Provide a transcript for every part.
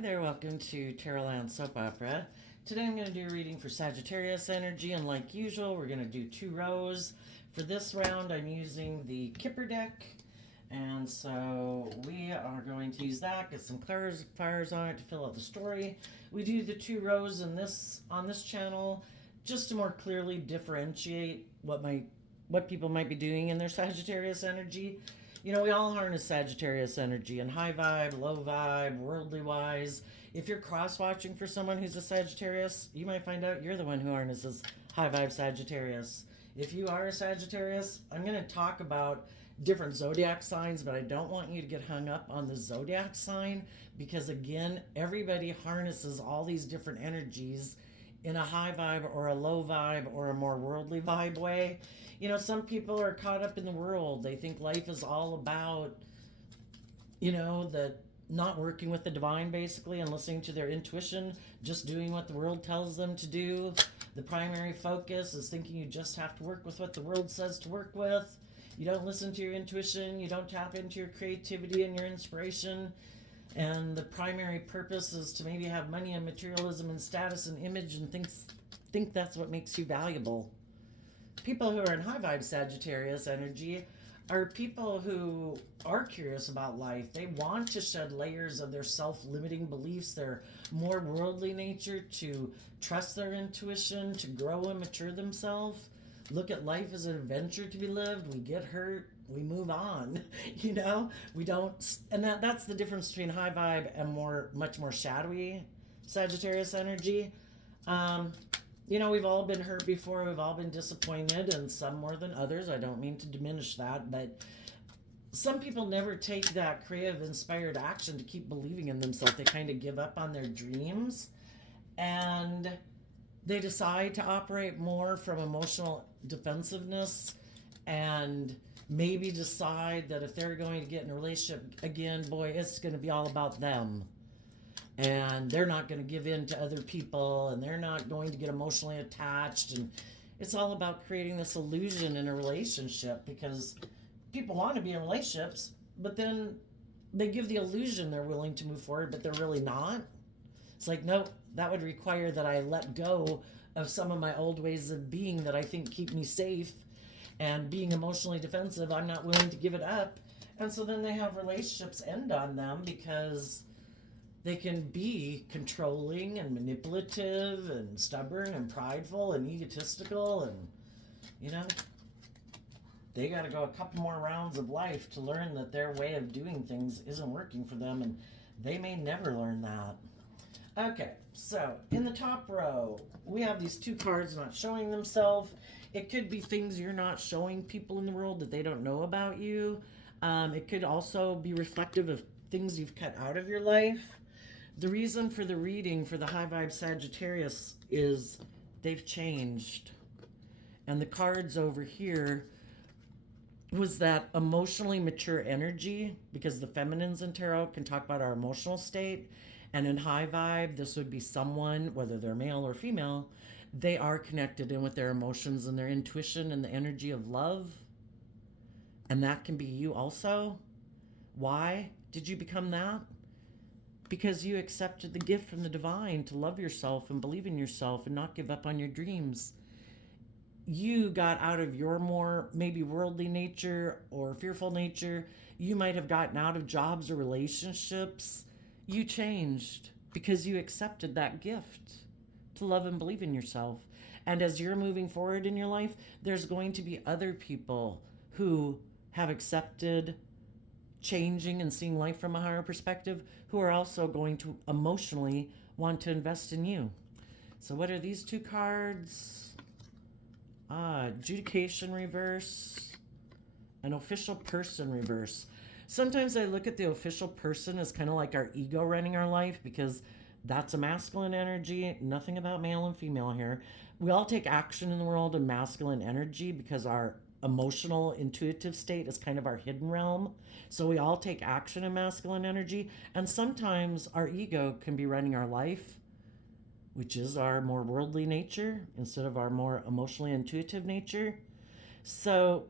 Hi there, welcome to Tarotland Soap Opera. Today I'm going to do a reading for Sagittarius energy, and like usual, we're going to do 2 rows. For this round, I'm using the Kipper deck, and so we are going to use that, get some clarifiers on it to fill out the story. We do the 2 rows on this channel just to more clearly differentiate what people might be doing in their Sagittarius energy. You know, we all harness Sagittarius energy and high vibe, low vibe, worldly wise. If you're cross watching for someone who's a Sagittarius, you might find out you're the one who harnesses high vibe Sagittarius. If you are a Sagittarius, I'm going to talk about different zodiac signs, but I don't want you to get hung up on the zodiac sign because, again, everybody harnesses all these different energies in a high vibe or a low vibe or a more worldly vibe way. You know, some people are caught up in the world. They think life is all about, the not working with the divine basically and listening to their intuition, just doing what the world tells them to do. The primary focus is thinking you just have to work with what the world says to work with. You don't listen to your intuition, you don't tap into your creativity and your inspiration. And the primary purpose is to maybe have money and materialism and status and image and think that's what makes you valuable. People who are in high vibe Sagittarius energy are people who are curious about life. They want to shed layers of their self-limiting beliefs, their more worldly nature, to trust their intuition, to grow and mature themselves. Look at life as an adventure to be lived. We get hurt, we move on. We don't, and that's the difference between high vibe and much more shadowy Sagittarius energy. We've all been hurt before, we've all been disappointed, and some more than others. I don't mean to diminish that, but some people never take that creative, inspired action to keep believing in themselves. They kind of give up on their dreams, and they decide to operate more from emotional defensiveness, and maybe decide that if they're going to get in a relationship again, boy, it's going to be all about them. And they're not going to give in to other people, and they're not going to get emotionally attached. And it's all about creating this illusion in a relationship, because people want to be in relationships, but then they give the illusion they're willing to move forward, but they're really not. It's like, no, that would require that I let go of some of my old ways of being that I think keep me safe. And being emotionally defensive, I'm not willing to give it up. And so then they have relationships end on them because they can be controlling and manipulative and stubborn and prideful and egotistical, and they got to go a couple more rounds of life to learn that their way of doing things isn't working for them, and they may never learn that. Okay, so in the top row, we have these 2 cards not showing themselves. It could be things you're not showing people in the world that they don't know about you. It could also be reflective of things you've cut out of your life. The reason for the reading for the high vibe Sagittarius is they've changed. And the cards over here was that emotionally mature energy, because the feminines in tarot can talk about our emotional state. And in high vibe, this would be someone, whether they're male or female, they are connected in with their emotions and their intuition and the energy of love. And that can be you also. Why did you become that? Because you accepted the gift from the divine to love yourself and believe in yourself and not give up on your dreams. You got out of your more maybe worldly nature or fearful nature. You might have gotten out of jobs or relationships. You changed because you accepted that gift to love and believe in yourself. And as you're moving forward in your life, there's going to be other people who have accepted changing and seeing life from a higher perspective, who are also going to emotionally want to invest in you. So what are these 2 cards? Adjudication reverse, an official person reverse. Sometimes I look at the official person as kind of like our ego running our life, because that's a masculine energy. Nothing about male and female here. We all take action in the world in masculine energy because our emotional, intuitive state is kind of our hidden realm. So we all take action in masculine energy. And sometimes our ego can be running our life, which is our more worldly nature instead of our more emotionally intuitive nature. So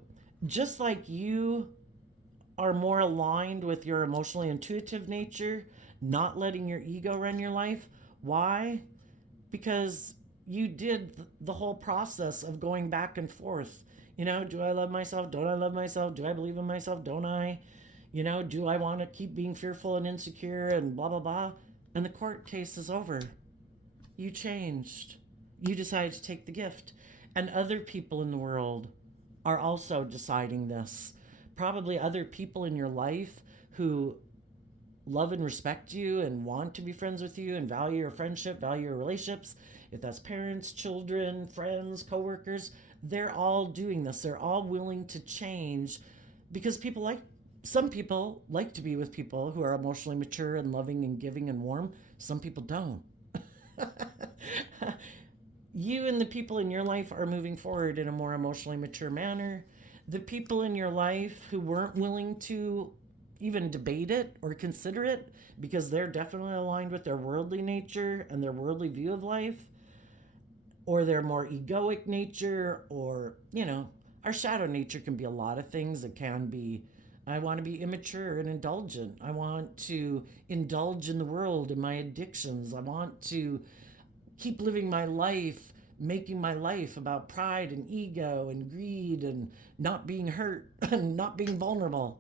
just like you are more aligned with your emotionally intuitive nature, not letting your ego run your life. Why? Because you did the whole process of going back and forth. Do I love myself? Don't I love myself? Do I believe in myself? Don't I? Do I want to keep being fearful and insecure and blah, blah, blah? And the court case is over. You changed. You decided to take the gift. And other people in the world are also deciding this. Probably other people in your life who love and respect you and want to be friends with you and value your friendship, value your relationships. If that's parents, children, friends, coworkers, they're all doing this. They're all willing to change because some people like to be with people who are emotionally mature and loving and giving and warm. Some people don't. You and the people in your life are moving forward in a more emotionally mature manner. The people in your life who weren't willing to even debate it or consider it because they're definitely aligned with their worldly nature and their worldly view of life, or their more egoic nature, or, our shadow nature can be a lot of things. It can be, I want to be immature and indulgent. I want to indulge in the world and my addictions. I want to keep living my life, making my life about pride and ego and greed and not being hurt and not being vulnerable.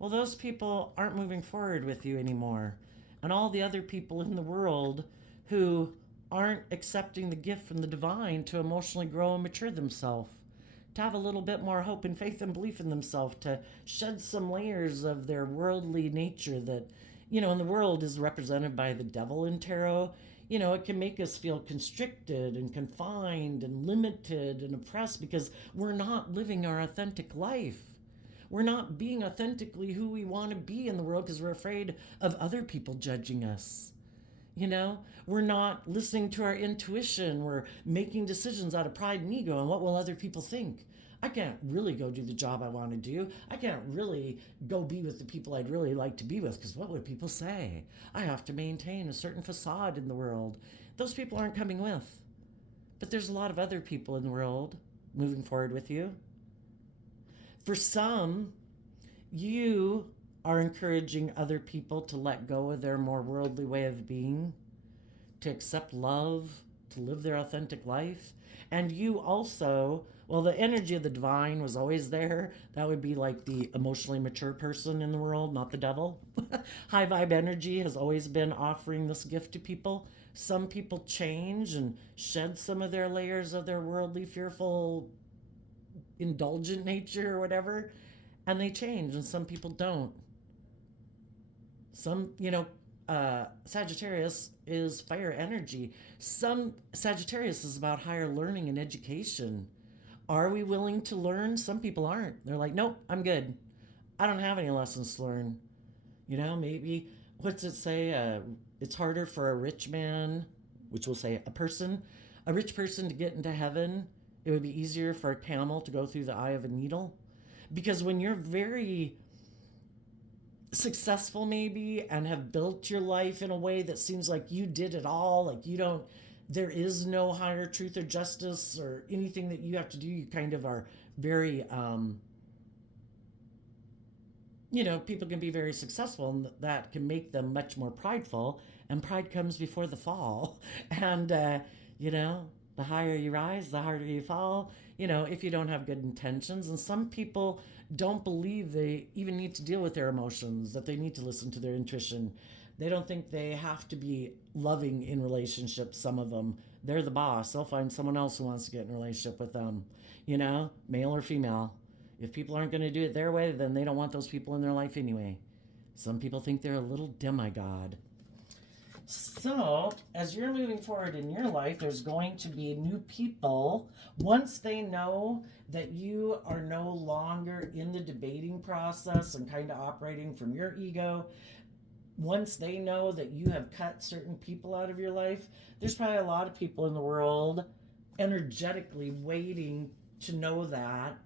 Well, those people aren't moving forward with you anymore. And all the other people in the world who aren't accepting the gift from the divine to emotionally grow and mature themselves, to have a little bit more hope and faith and belief in themselves, to shed some layers of their worldly nature that, in the world is represented by the devil in tarot. It can make us feel constricted and confined and limited and oppressed because we're not living our authentic life. We're not being authentically who we want to be in the world because we're afraid of other people judging us. We're not listening to our intuition. We're making decisions out of pride and ego and what will other people think. I can't really go do the job I want to do. I can't really go be with the people I'd really like to be with because what would people say? I have to maintain a certain facade in the world. Those people aren't coming with. But there's a lot of other people in the world moving forward with you. For some, you are encouraging other people to let go of their more worldly way of being, to accept love, to live their authentic life. And you also, well, the energy of the divine was always there. That would be like the emotionally mature person in the world, not the devil. High vibe energy has always been offering this gift to people. Some people change and shed some of their layers of their worldly, fearful, indulgent nature or whatever, and they change, and some people don't. Some, Sagittarius is fire energy. Some Sagittarius is about higher learning and education. Are we willing to learn? Some people aren't. They're like, nope, I'm good. I don't have any lessons to learn. Maybe, what's it say? It's harder for a rich man, which will say a rich person to get into heaven. It would be easier for a camel to go through the eye of a needle. Because when you're very successful maybe and have built your life in a way that seems like you did it all, like there is no higher truth or justice or anything that you have to do. You kind of are very, people can be very successful, and that can make them much more prideful, and pride comes before the fall. And, the higher you rise, the harder you fall, if you don't have good intentions. And some people don't believe they even need to deal with their emotions, that they need to listen to their intuition. They don't think they have to be loving in relationships, some of them. They're the boss. They'll find someone else who wants to get in a relationship with them, male or female. If people aren't going to do it their way, then they don't want those people in their life anyway. Some people think they're a little demigod. So, as you're moving forward in your life, there's going to be new people. Once they know that you are no longer in the debating process and kind of operating from your ego, once they know that you have cut certain people out of your life, there's probably a lot of people in the world energetically waiting to know that,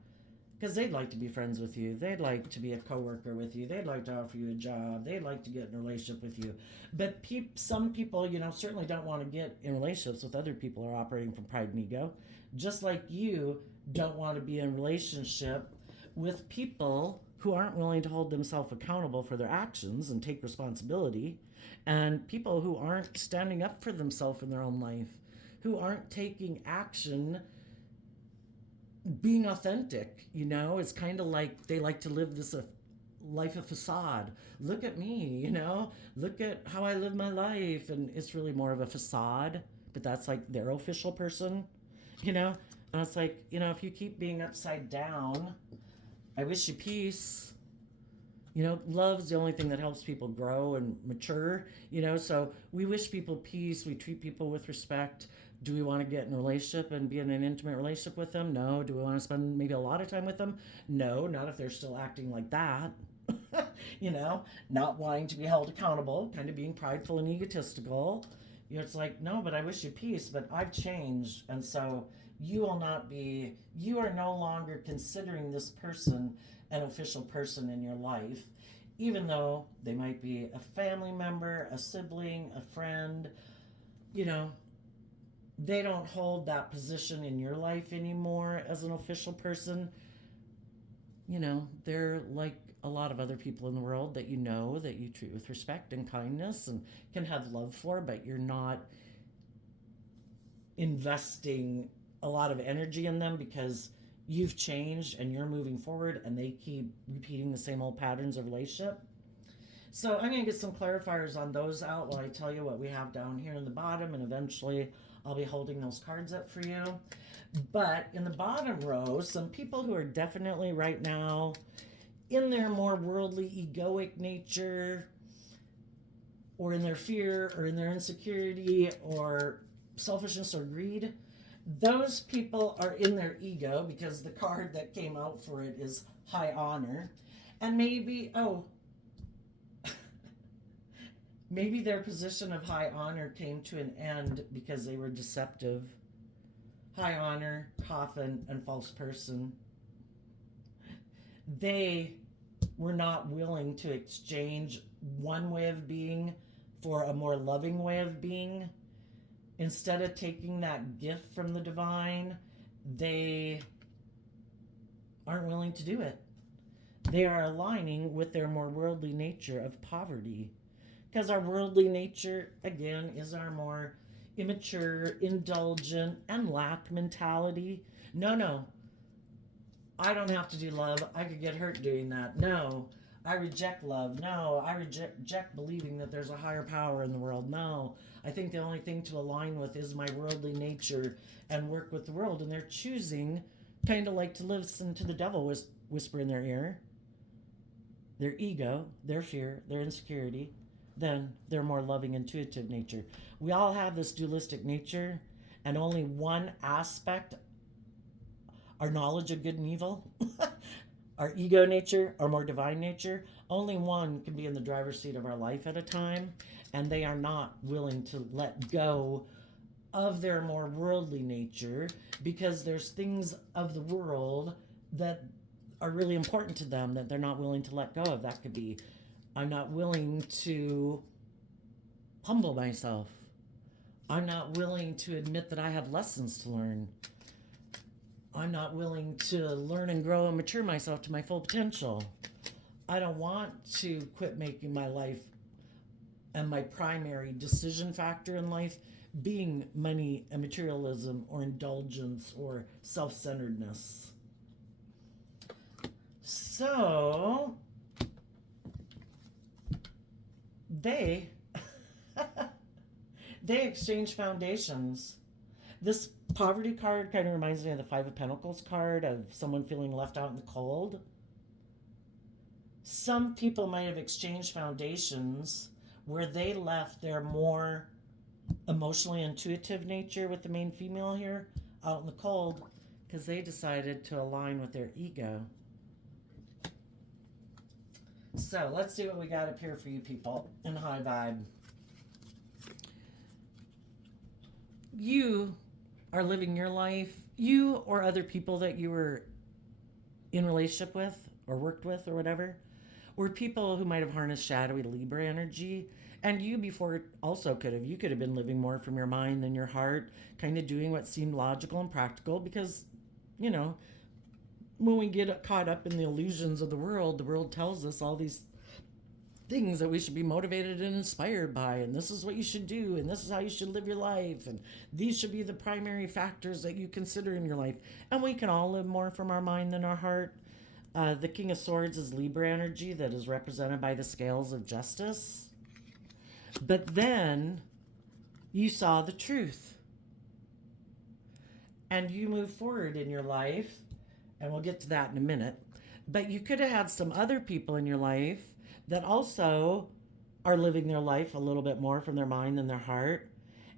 because they'd like to be friends with you. They'd like to be a coworker with you. They'd like to offer you a job. They'd like to get in a relationship with you. But some people, certainly don't want to get in relationships with other people who are operating from pride and ego. Just like you don't want to be in a relationship with people who aren't willing to hold themselves accountable for their actions and take responsibility, and people who aren't standing up for themselves in their own life, who aren't taking action, being authentic. It's kind of like they like to live this life of facade. Look at me, look at how I live my life. And it's really more of a facade, but that's like their official person, And it's like, if you keep being upside down, I wish you peace. Love's the only thing that helps people grow and mature, so we wish people peace. We treat people with respect. Do we want to get in a relationship and be in an intimate relationship with them? No. Do we want to spend maybe a lot of time with them? No, not if they're still acting like that. Not wanting to be held accountable, kind of being prideful and egotistical. It's like, no, but I wish you peace, but I've changed. And so you are no longer considering this person an official person in your life, even though they might be a family member, a sibling, a friend. They don't hold that position in your life anymore as an official person. They're like a lot of other people in the world that that you treat with respect and kindness and can have love for, but you're not investing a lot of energy in them because you've changed and you're moving forward, and they keep repeating the same old patterns of relationship. So I'm going to get some clarifiers on those out while I tell you what we have down here in the bottom, and eventually I'll be holding those cards up for you. But in the bottom row, some people who are definitely right now in their more worldly, egoic nature, or in their fear, or in their insecurity, or selfishness, or greed. Those people are in their ego because the card that came out for it is high honor. And maybe their position of high honor came to an end because they were deceptive. High honor, coffin, and false person. They were not willing to exchange one way of being for a more loving way of being. Instead of taking that gift from the divine, they aren't willing to do it. They are aligning with their more worldly nature of poverty. Because our worldly nature, again, is our more immature, indulgent, and lack mentality. No. I don't have to do love. I could get hurt doing that. No. I reject love. No. I reject believing that there's a higher power in the world. No. I think the only thing to align with is my worldly nature and work with the world. And they're choosing kind of like to listen to the devil whisper in their ear. Their ego, their fear, their insecurity, than their more loving, intuitive nature. We all have this dualistic nature, and only one aspect, our knowledge of good and evil, our ego nature, our more divine nature, only one can be in the driver's seat of our life at a time, and they are not willing to let go of their more worldly nature because there's things of the world that are really important to them that they're not willing to let go of. That could be, I'm not willing to humble myself. I'm not willing to admit that I have lessons to learn. I'm not willing to learn and grow and mature myself to my full potential. I don't want to quit making my life and my primary decision factor in life being money and materialism or indulgence or self-centeredness. So they exchange foundations. This poverty card kind of reminds me of the Five of Pentacles card of someone feeling left out in the cold. Some people might have exchanged foundations where they left their more emotionally intuitive nature with the main female here out in the cold because they decided to align with their ego. So let's see what we got up here for you people in high vibe. You are living your life, you or other people that you were in relationship with or worked with or whatever, were people who might have harnessed shadowy Libra energy. And you before also could have been living more from your mind than your heart, kind of doing what seemed logical and practical because, when we get caught up in the illusions of the world tells us all these things that we should be motivated and inspired by, and this is what you should do, and this is how you should live your life, and these should be the primary factors that you consider in your life. And we can all live more from our mind than our heart. The King of Swords is Libra energy that is represented by the scales of justice. But then you saw the truth and you move forward in your life, and we'll get to that in a minute. But you could have had some other people in your life that also are living their life a little bit more from their mind than their heart.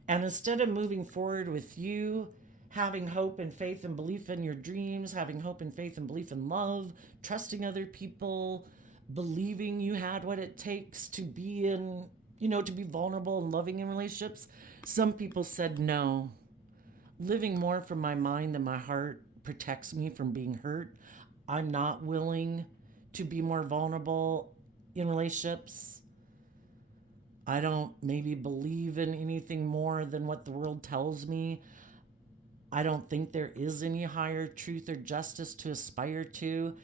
And instead of moving forward with you, having hope and faith and belief in your dreams, having hope and faith and belief in love, trusting other people, believing you had what it takes to be in, to be vulnerable and loving in relationships, some people said no. Living more from my mind than my heart protects me from being hurt. I'm not willing to be more vulnerable in relationships. I don't maybe believe in anything more than what the world tells me. I don't think there is any higher truth or justice to aspire to.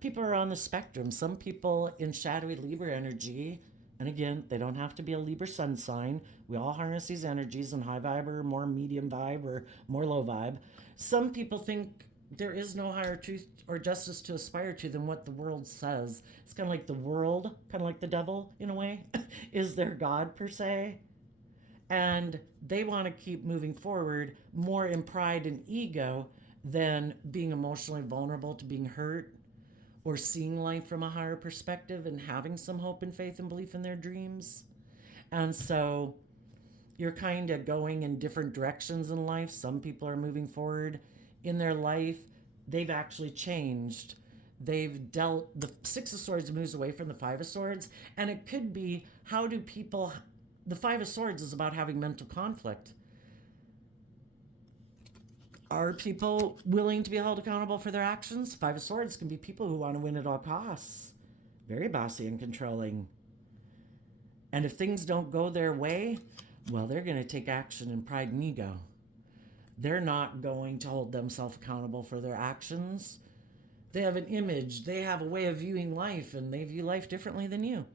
People are on the spectrum. Some people in shadowy Libra energy, and again, they don't have to be a Libra sun sign. We all harness these energies in high vibe or more medium vibe or more low vibe. Some people think there is no higher truth or justice to aspire to than what the world says. It's kind of like the world, kind of like the devil in a way, is their God per se. And they want to keep moving forward more in pride and ego than being emotionally vulnerable to being hurt or seeing life from a higher perspective and having some hope and faith and belief in their dreams. And so you're kind of going in different directions in life. Some people are moving forward in their life. They've actually changed. They've dealt, the Six of Swords moves away from the Five of Swords. And it could be, how do people, the Five of Swords is about having mental conflict. Are people willing to be held accountable for their actions? Five of Swords can be people who want to win at all costs. Very bossy and controlling. And if things don't go their way, well, they're going to take action in pride and ego. They're not going to hold themselves accountable for their actions. They have an image. They have a way of viewing life, and they view life differently than you.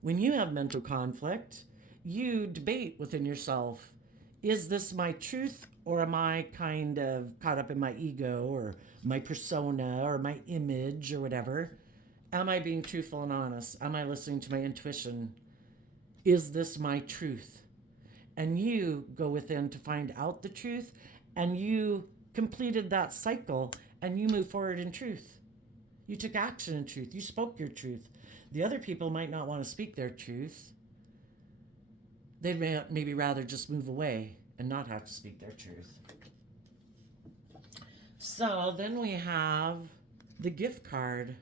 When you have mental conflict, you debate within yourself, is this my truth, or am I kind of caught up in my ego or my persona or my image or whatever? Am I being truthful and honest? Am I listening to my intuition? Is this my truth? And you go within to find out the truth, and you completed that cycle, and you move forward in truth. You took action in truth. You spoke your truth. The other people might not want to speak their truth. They'd maybe rather just move away and not have to speak their truth. So then we have the gift card.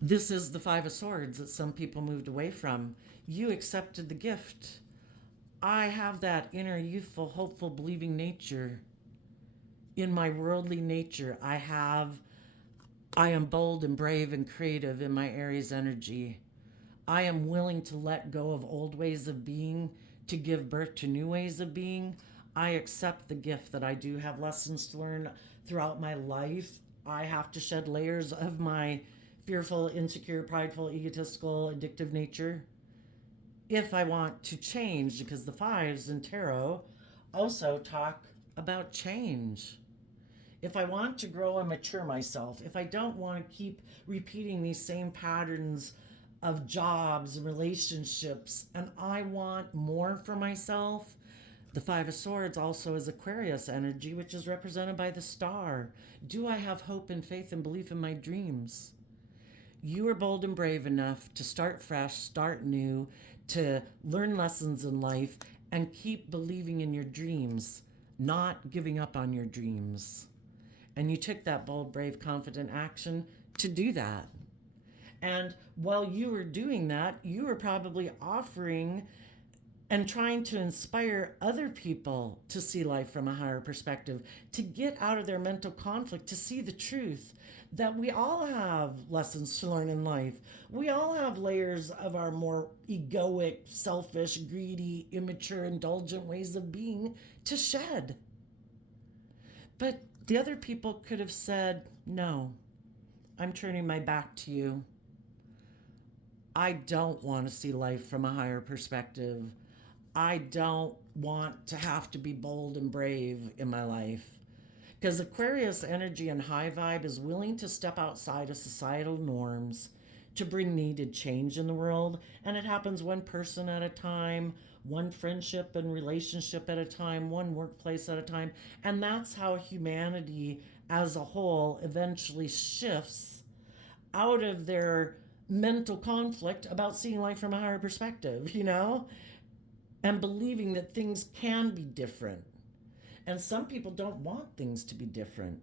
This is the Five of Swords that some people moved away from. You accepted the gift. I have that inner, youthful, hopeful, believing nature. In my worldly nature, I am bold and brave and creative in my Aries energy. I am willing to let go of old ways of being to give birth to new ways of being. I accept the gift that I do have lessons to learn throughout my life. I have to shed layers of my fearful, insecure, prideful, egotistical, addictive nature if I want to change, because the fives in tarot also talk about change. If I want to grow and mature myself, if I don't want to keep repeating these same patterns of jobs and relationships, and I want more for myself, the Five of Swords also is Aquarius energy, which is represented by the star. Do I have hope and faith and belief in my dreams? You are bold and brave enough to start fresh, start new, to learn lessons in life, and keep believing in your dreams, not giving up on your dreams. And you took that bold, brave, confident action to do that. And while you were doing that, you were probably offering and trying to inspire other people to see life from a higher perspective, to get out of their mental conflict, to see the truth that we all have lessons to learn in life. We all have layers of our more egoic, selfish, greedy, immature, indulgent ways of being to shed. But the other people could have said, no, I'm turning my back to you. I don't want to see life from a higher perspective. I don't want to have to be bold and brave in my life. Because Aquarius energy and high vibe is willing to step outside of societal norms to bring needed change in the world. And it happens one person at a time, one friendship and relationship at a time, one workplace at a time. And that's how humanity as a whole eventually shifts out of their mental conflict about seeing life from a higher perspective, and believing that things can be different. And some people don't want things to be different.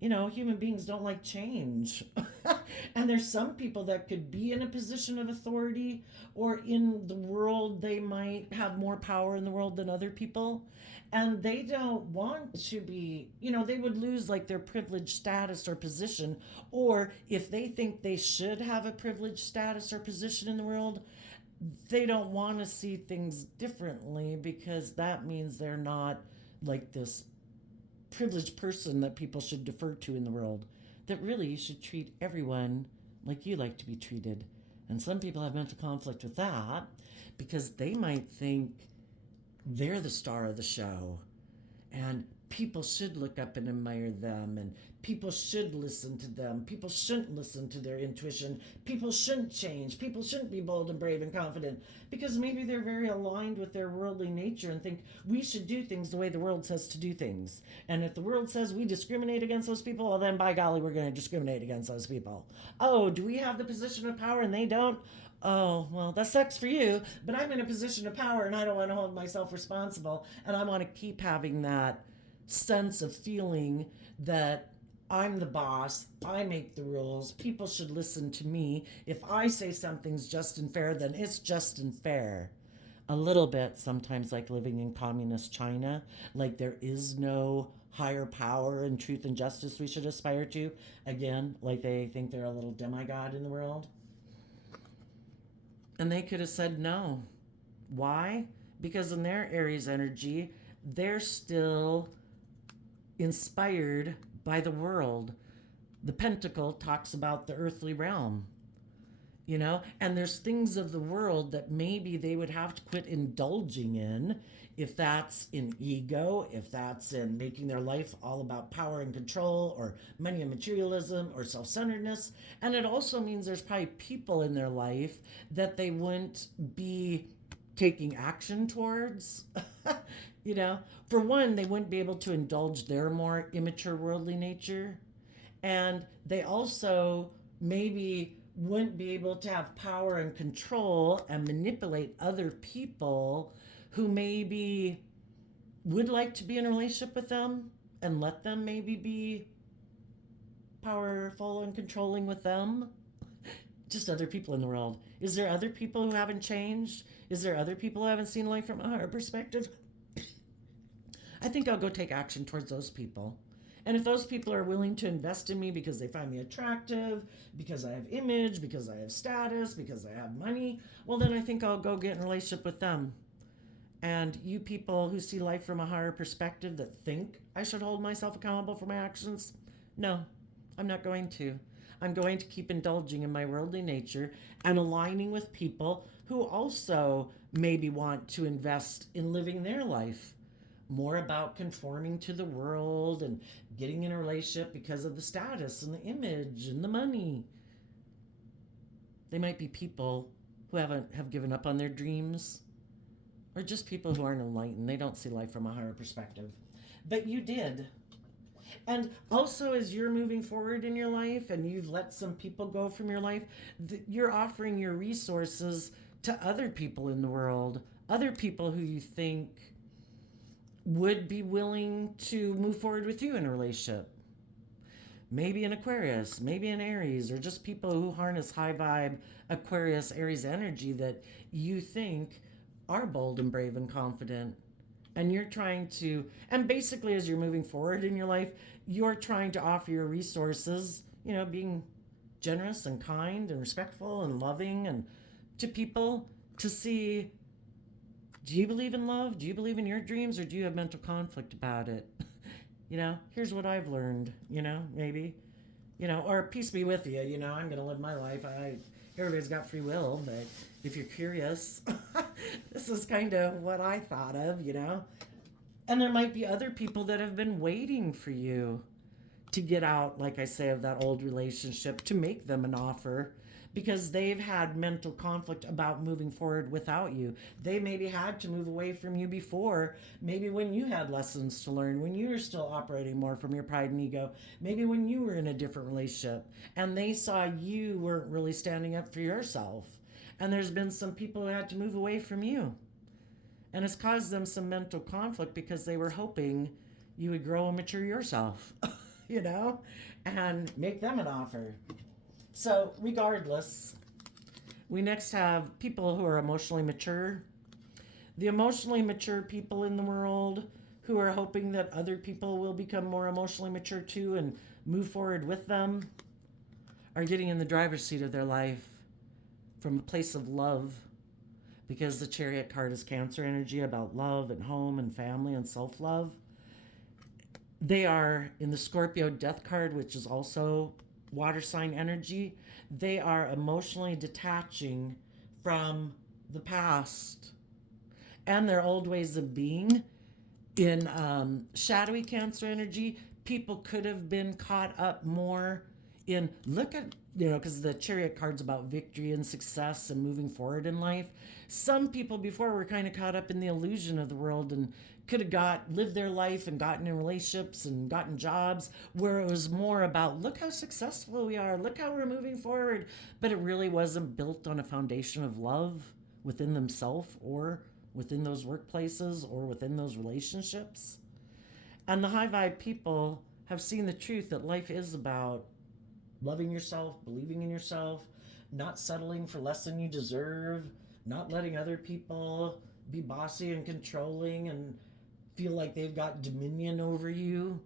Human beings don't like change. And there's some people that could be in a position of authority, or in the world, they might have more power in the world than other people. And they don't want to be, they would lose like their privileged status or position. Or if they think they should have a privileged status or position in the world, they don't want to see things differently, because that means they're not like this privileged person that people should defer to in the world. That really you should treat everyone like you like to be treated. And some people have mental conflict with that, because they might think they're the star of the show and people should look up and admire them, and people should listen to them. People shouldn't listen to their intuition. People shouldn't change. People shouldn't be bold and brave and confident, because maybe they're very aligned with their worldly nature and think we should do things the way the world says to do things. And if the world says we discriminate against those people, well, then by golly, we're going to discriminate against those people. Oh, do we have the position of power and they don't? Oh, well, that sucks for you, but I'm in a position of power and I don't want to hold myself responsible. And I want to keep having that sense of feeling that I'm the boss, I make the rules, people should listen to me. If I say something's just and fair, then it's just and fair. A little bit sometimes like living in communist China, like there is no higher power and truth and justice we should aspire to. Again, like they think they're a little demigod in the world. And they could have said no. Why? Because in their Aries energy, they're still inspired by the world. The pentacle talks about the earthly realm, and there's things of the world that maybe they would have to quit indulging in, if that's in ego, if that's in making their life all about power and control, or money and materialism, or self-centeredness. And it also means there's probably people in their life that they wouldn't be taking action towards. For one, they wouldn't be able to indulge their more immature worldly nature. And they also maybe wouldn't be able to have power and control and manipulate other people who maybe would like to be in a relationship with them, and let them maybe be powerful and controlling with them. Just other people in the world. Is there other people who haven't changed? Is there other people who haven't seen life from a higher perspective? I think I'll go take action towards those people. And if those people are willing to invest in me because they find me attractive, because I have image, because I have status, because I have money, well, then I think I'll go get in a relationship with them. And you people who see life from a higher perspective that think I should hold myself accountable for my actions, no, I'm not going to. I'm going to keep indulging in my worldly nature and aligning with people who also maybe want to invest in living their life more about conforming to the world and getting in a relationship because of the status and the image and the money. They might be people who have given up on their dreams, or just people who aren't enlightened. They don't see life from a higher perspective. But you did. And also, as you're moving forward in your life and you've let some people go from your life, you're offering your resources to other people in the world, other people who you think would be willing to move forward with you in a relationship. Maybe an Aquarius, maybe an Aries, or just people who harness high vibe Aquarius, Aries energy that you think are bold and brave and confident. And you're trying to, and basically as you're moving forward in your life, you're trying to offer your resources, being generous and kind and respectful and loving and to people to see, do you believe in love? Do you believe in your dreams, or do you have mental conflict about it? Here's what I've learned, maybe, or peace be with you, I'm going to live my life. Everybody's got free will, but if you're curious, this is kind of what I thought of. And there might be other people that have been waiting for you to get out, like I say, of that old relationship, to make them an offer because they've had mental conflict about moving forward without you. They maybe had to move away from you before, maybe when you had lessons to learn, when you were still operating more from your pride and ego, maybe when you were in a different relationship and they saw you weren't really standing up for yourself. And there's been some people who had to move away from you. And it's caused them some mental conflict because they were hoping you would grow and mature yourself, and make them an offer. So, regardless, we next have people who are emotionally mature. The emotionally mature people in the world who are hoping that other people will become more emotionally mature too and move forward with them are getting in the driver's seat of their life from a place of love, because the Chariot card is Cancer energy, about love and home and family and self-love. They are in the Scorpio Death card, which is also water sign energy. They are emotionally detaching from the past and their old ways of being. In shadowy Cancer energy, people could have been caught up more in, because the Chariot card's about victory and success and moving forward in life. Some people before were kind of caught up in the illusion of the world and could have lived their life and gotten in relationships and gotten jobs where it was more about, look how successful we are, look how we're moving forward. But it really wasn't built on a foundation of love within themselves or within those workplaces or within those relationships. And the high vibe people have seen the truth that life is about loving yourself, believing in yourself, not settling for less than you deserve, not letting other people be bossy and controlling and feel like they've got dominion over you.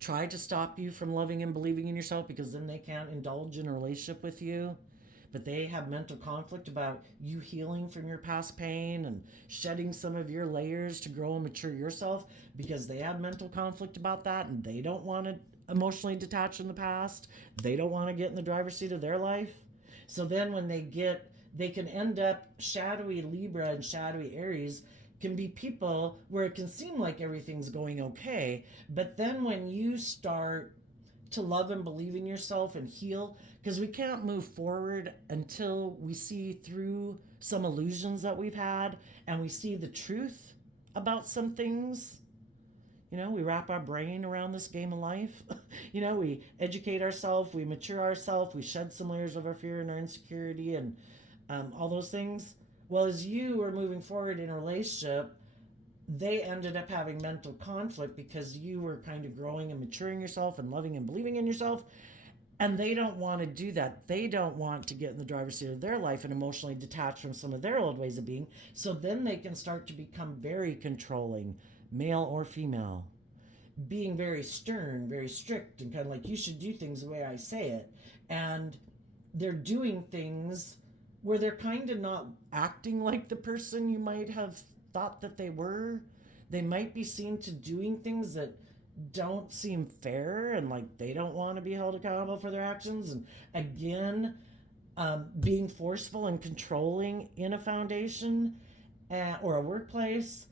Try to stop you from loving and believing in yourself because then they can't indulge in a relationship with you. But they have mental conflict about you healing from your past pain and shedding some of your layers to grow and mature yourself because they have mental conflict about that and they don't want to emotionally detach from the past. They don't want to get in the driver's seat of their life. So then when they can end up shadowy Libra and shadowy Aries can be people where it can seem like everything's going okay. But then when you start to love and believe in yourself and heal, because we can't move forward until we see through some illusions that we've had and we see the truth about some things. We wrap our brain around this game of life. We educate ourselves, we mature ourselves, we shed some layers of our fear and our insecurity and all those things. Well, as you were moving forward in a relationship, they ended up having mental conflict because you were kind of growing and maturing yourself and loving and believing in yourself. And they don't want to do that. They don't want to get in the driver's seat of their life and emotionally detach from some of their old ways of being. So then they can start to become very controlling, male or female, being very stern, very strict, and kind of like, you should do things the way I say it. And they're doing things where they're kind of not acting like the person you might have thought that they were. They might be seen to doing things that don't seem fair and like they don't want to be held accountable for their actions. And again, being forceful and controlling in a foundation or a workplace.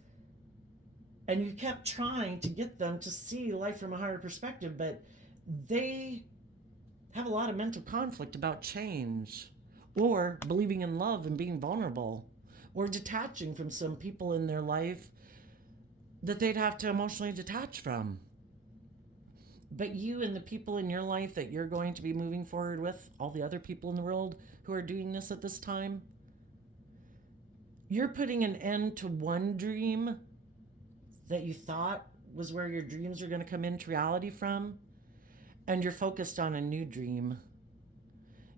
And you kept trying to get them to see life from a higher perspective, but they have a lot of mental conflict about change or believing in love and being vulnerable or detaching from some people in their life that they'd have to emotionally detach from. But you and the people in your life that you're going to be moving forward with, all the other people in the world who are doing this at this time, you're putting an end to one dream that you thought was where your dreams are going to come into reality from, and you're focused on a new dream.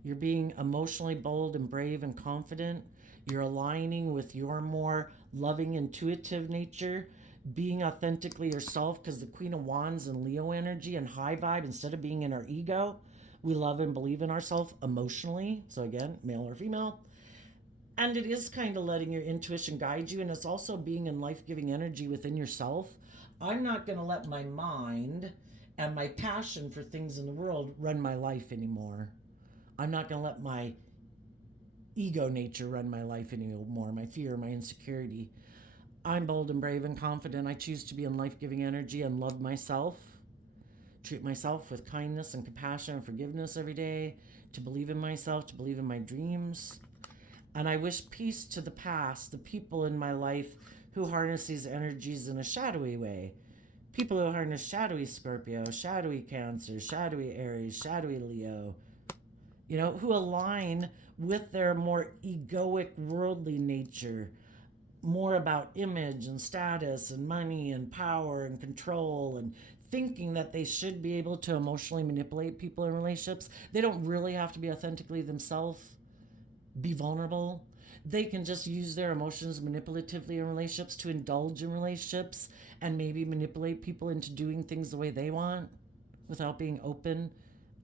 You're being emotionally bold and brave and confident. You're aligning with your more loving, intuitive nature, being authentically yourself, because the Queen of Wands and Leo energy and high vibe, instead of being in our ego, we love and believe in ourselves emotionally. So again, male or female. And it is kind of letting your intuition guide you, and it's also being in life-giving energy within yourself I'm not going to let my mind and my passion for things in the world run my life anymore. I'm not going to let my ego nature run my life anymore, my fear, my insecurity. I'm bold and brave and confident. I choose to be in life-giving energy and love myself. Treat myself with kindness and compassion and forgiveness every day. To believe in myself, to believe in my dreams. And I wish peace to the past, the people in my life who harness these energies in a shadowy way. People who harness shadowy Scorpio, shadowy Cancer, shadowy Aries, shadowy Leo, who align with their more egoic, worldly nature, more about image and status and money and power and control, and thinking that they should be able to emotionally manipulate people in relationships. They don't really have to be authentically themselves, be vulnerable. They can just use their emotions manipulatively in relationships to indulge in relationships and maybe manipulate people into doing things the way they want without being open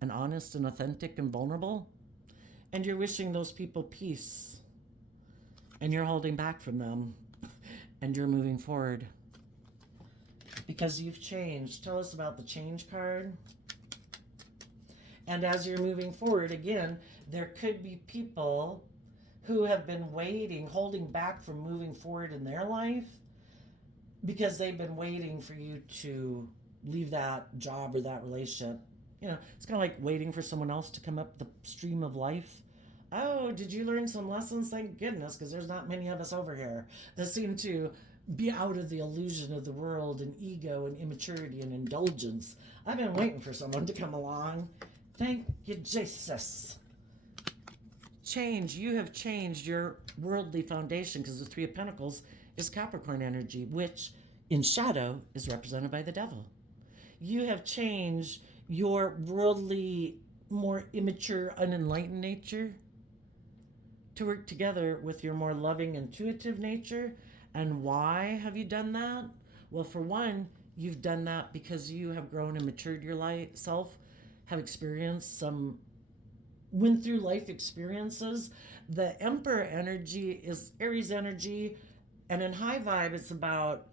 and honest and authentic and vulnerable. And you're wishing those people peace. And you're holding back from them. And you're moving forward. Because you've changed. Tell us about the change card. And as you're moving forward, again, there could be people who have been waiting, holding back from moving forward in their life because they've been waiting for you to leave that job or that relationship. It's kind of like waiting for someone else to come up the stream of life. Oh, did you learn some lessons? Thank goodness, because there's not many of us over here that seem to be out of the illusion of the world and ego and immaturity and indulgence. I've been waiting for someone to come along. Thank you, Jesus. Change. You have changed your worldly foundation, because the Three of Pentacles is Capricorn energy, which in shadow is represented by the devil. You have changed your worldly, more immature, unenlightened nature to work together with your more loving, intuitive nature. And why have you done that? Well, for one, you've done that because you have grown and matured yourself, have experienced went through life experiences. The Emperor energy is Aries energy, and in high vibe, it's about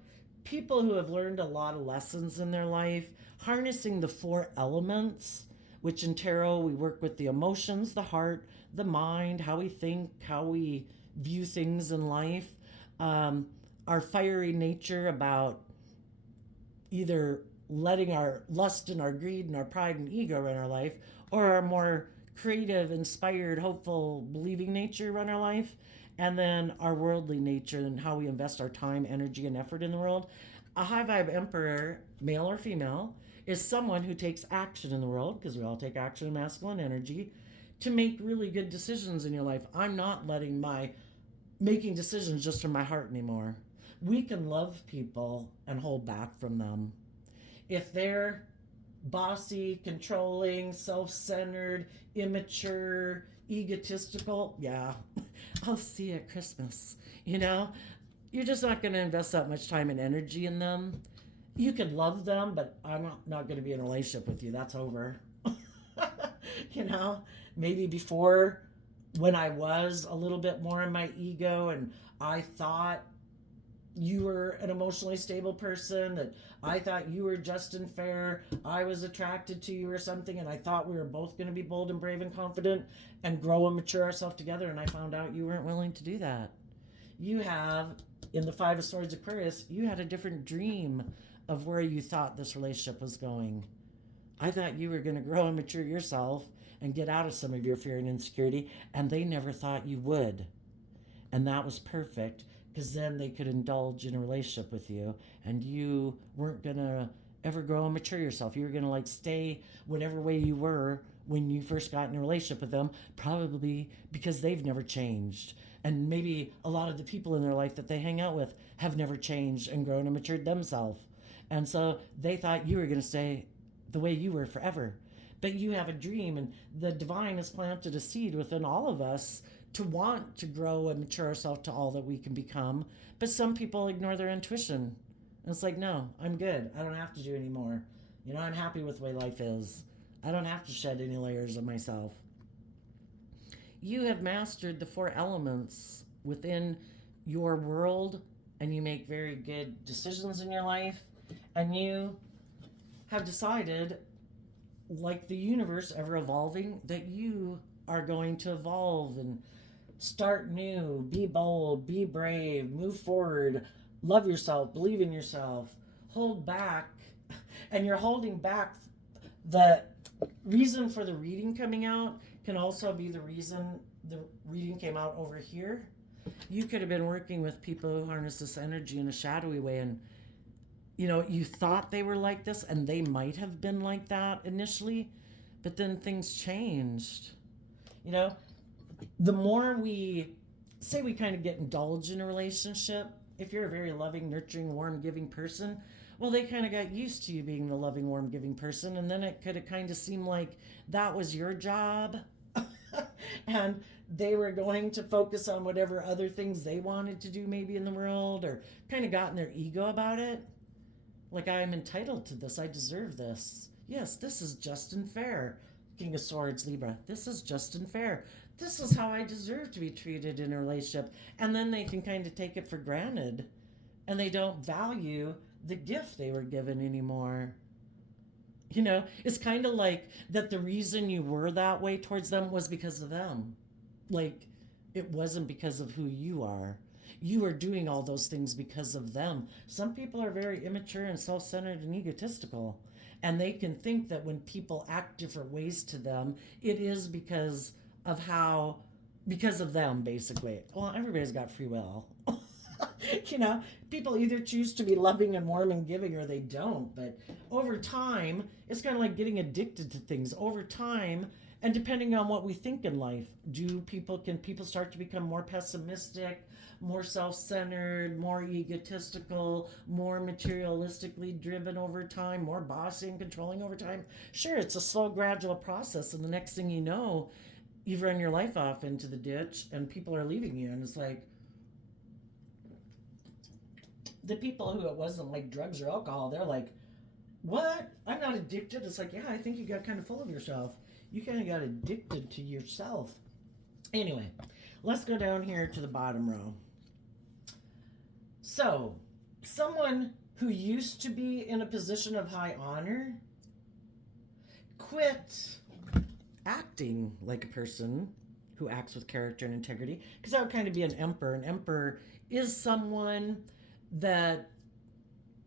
people who have learned a lot of lessons in their life, harnessing the four elements, which in tarot, we work with the emotions, the heart, the mind, how we think, how we view things in life, our fiery nature about either letting our lust and our greed and our pride and ego run our life, or our more creative, inspired, hopeful, believing nature run our life, and then our worldly nature and how we invest our time, energy, and effort in the world. A high vibe emperor, male or female, is someone who takes action in the world, because we all take action in masculine energy, to make really good decisions in your life. I'm not making decisions just from my heart anymore. We can love people and hold back from them. If they're bossy, controlling, self-centered, immature, egotistical, yeah, I'll see you at Christmas. You're just not going to invest that much time and energy in them. You can love them, but I'm not going to be in a relationship with you. That's over. Maybe before, when I was a little bit more in my ego and I thought you were an emotionally stable person, that I thought you were just and fair, I was attracted to you or something, and I thought we were both going to be bold and brave and confident and grow and mature ourselves together, and I found out you weren't willing to do that. You have, in the Five of Swords Aquarius, you had a different dream of where you thought this relationship was going. I thought you were going to grow and mature yourself and get out of some of your fear and insecurity, and they never thought you would. And that was perfect, because then they could indulge in a relationship with you, and you weren't going to ever grow and mature yourself. You were going to stay whatever way you were when you first got in a relationship with them, probably because they've never changed. And maybe a lot of the people in their life that they hang out with have never changed and grown and matured themselves. And so they thought you were going to stay the way you were forever. But you have a dream, and the divine has planted a seed within all of us to want to grow and mature ourselves to all that we can become. But some people ignore their intuition. And it's like, no, I'm good. I don't have to do anymore. I'm happy with the way life is. I don't have to shed any layers of myself. You have mastered the four elements within your world, and you make very good decisions in your life. And you have decided, like the universe ever evolving, that you are going to evolve and start new, be bold, be brave, move forward, love yourself, believe in yourself, hold back. And you're holding back. The reason for the reading coming out can also be the reason the reading came out over here. You could have been working with people who harness this energy in a shadowy way, and you thought they were like this, and they might have been like that initially, but then things changed. The more we say we kind of get indulged in a relationship, if you're a very loving, nurturing, warm, giving person, well, they kind of got used to you being the loving, warm, giving person, and then it could have kind of seemed like that was your job. And they were going to focus on whatever other things they wanted to do maybe in the world, or kind of got in their ego about it. Like, I am entitled to this. I deserve this. Yes, this is just and fair. King of Swords, Libra. This is just and fair. This is how I deserve to be treated in a relationship. And then they can kind of take it for granted. And they don't value the gift they were given anymore. It's kind of like that the reason you were that way towards them was because of them. Like, it wasn't because of who you are. You are doing all those things because of them. Some people are very immature and self-centered and egotistical. And they can think that when people act different ways to them, it is because of them, basically. Well, everybody's got free will. People either choose to be loving and warm and giving, or they don't. But over time, it's kind of like getting addicted to things. Over time, and depending on what we think in life, can people start to become more pessimistic, more self-centered, more egotistical, more materialistically driven over time, more bossy and controlling over time? Sure, it's a slow, gradual process, and the next thing you know, you've run your life off into the ditch, and people are leaving you, and it's like, the people who it wasn't like drugs or alcohol, they're like, what? I'm not addicted. It's like, yeah, I think you got kind of full of yourself. You kind of got addicted to yourself. Anyway, let's go down here to the bottom row. So, someone who used to be in a position of high honor quit acting like a person who acts with character and integrity, because that would kind of be an emperor. An emperor is someone that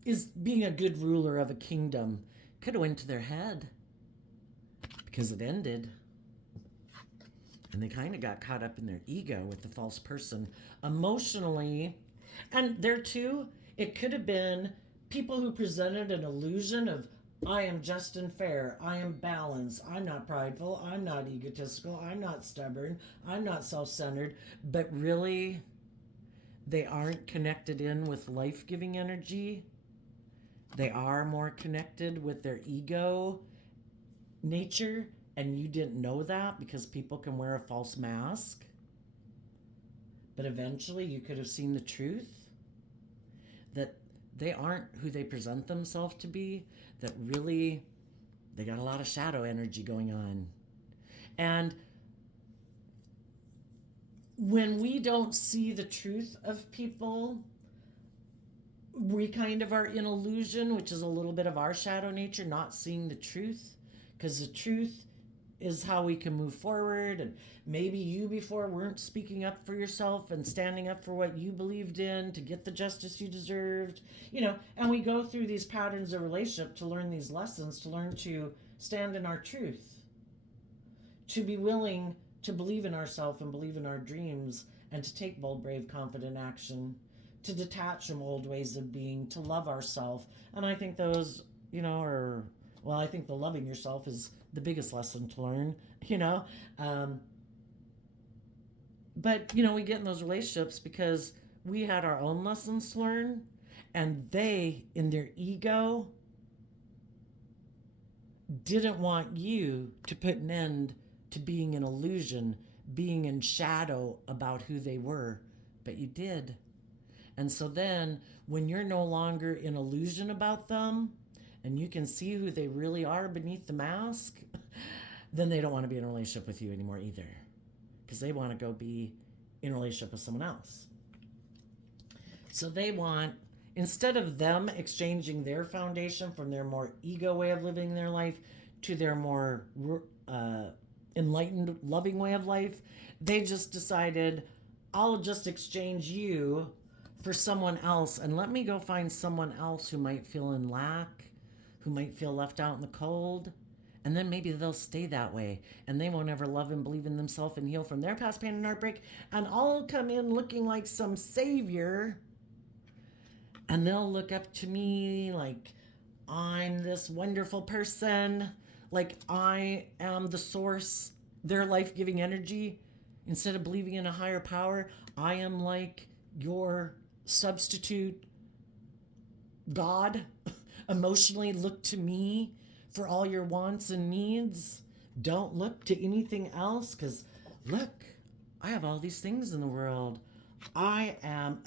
is being a good ruler of a kingdom. Could have went to their head because it ended. And they kind of got caught up in their ego with the false person emotionally. And there too, it could have been people who presented an illusion of, I am just and fair, I am balanced, I'm not prideful, I'm not egotistical, I'm not stubborn, I'm not self-centered, but really, they aren't connected in with life-giving energy. They are more connected with their ego nature, and you didn't know that because people can wear a false mask. But eventually you could have seen the truth, that they aren't who they present themselves to be, that really they got a lot of shadow energy going on. And when we don't see the truth of people, we kind of are in illusion, which is a little bit of our shadow nature, not seeing the truth, because the truth is how we can move forward. And maybe you before weren't speaking up for yourself and standing up for what you believed in to get the justice you deserved, and we go through these patterns of relationship to learn these lessons, to learn to stand in our truth, to be willing to believe in ourselves and believe in our dreams, and to take bold, brave, confident action, to detach from old ways of being, to love ourselves. And I think those, I think the loving yourself is the biggest lesson to learn, But, we get in those relationships because we had our own lessons to learn, and they, in their ego, didn't want you to put an end to being an illusion, being in shadow about who they were, but you did. And so then when you're no longer in illusion about them and you can see who they really are beneath the mask, then they don't want to be in a relationship with you anymore either, because they want to go be in a relationship with someone else. So they want instead of them exchanging their foundation from their more ego way of living their life to their more enlightened, loving way of life, they just decided, I'll just exchange you for someone else and let me go find someone else who might feel in lack, who might feel left out in the cold. And then maybe they'll stay that way and they won't ever love and believe in themselves and heal from their past pain and heartbreak. And I'll come in looking like some savior and they'll look up to me like I'm this wonderful person, like I am the source, their life giving energy. Instead of believing in a higher power, I am like your substitute God. Emotionally, look to me for all your wants and needs. Don't look to anything else, because look, I have all these things in the world. I am,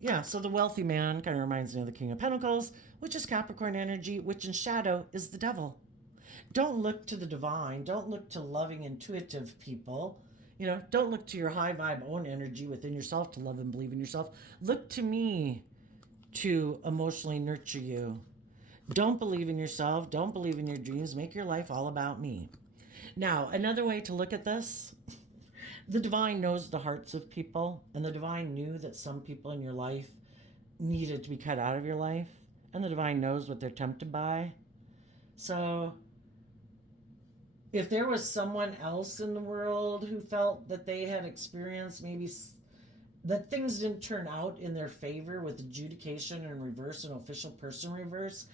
yeah, so the wealthy man kind of reminds me of the King of Pentacles, which is Capricorn energy, which in shadow is the devil. Don't look to the divine. Don't look to loving, intuitive people. You know, don't look to your high vibe own energy within yourself to love and believe in yourself. Look to me to emotionally nurture you. Don't believe in yourself. Don't believe in your dreams. Make your life all about me. Now, another way to look at this, the divine knows the hearts of people, and the divine knew that some people in your life needed to be cut out of your life, and the divine knows what they're tempted by. So if there was someone else in the world who felt that they had experienced maybe that things didn't turn out in their favor with adjudication in reverse and official person reverse,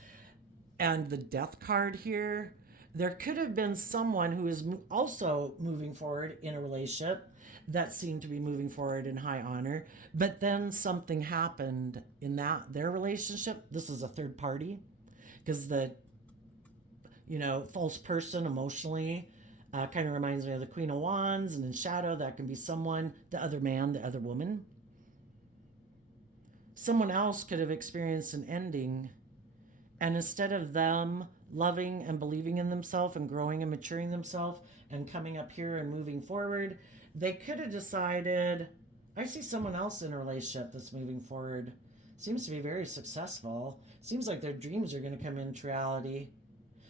and the death card here, there could have been someone who is also moving forward in a relationship that seemed to be moving forward in high honor, but then something happened in their relationship. This is a third party, because the false person emotionally kind of reminds me of the Queen of Wands, and in shadow that can be someone, the other man, the other woman. Someone else could have experienced an ending, and instead of them loving and believing in themselves and growing and maturing themselves and coming up here and moving forward, they could have decided, I see someone else in a relationship that's moving forward, seems to be very successful, seems like their dreams are going to come into reality.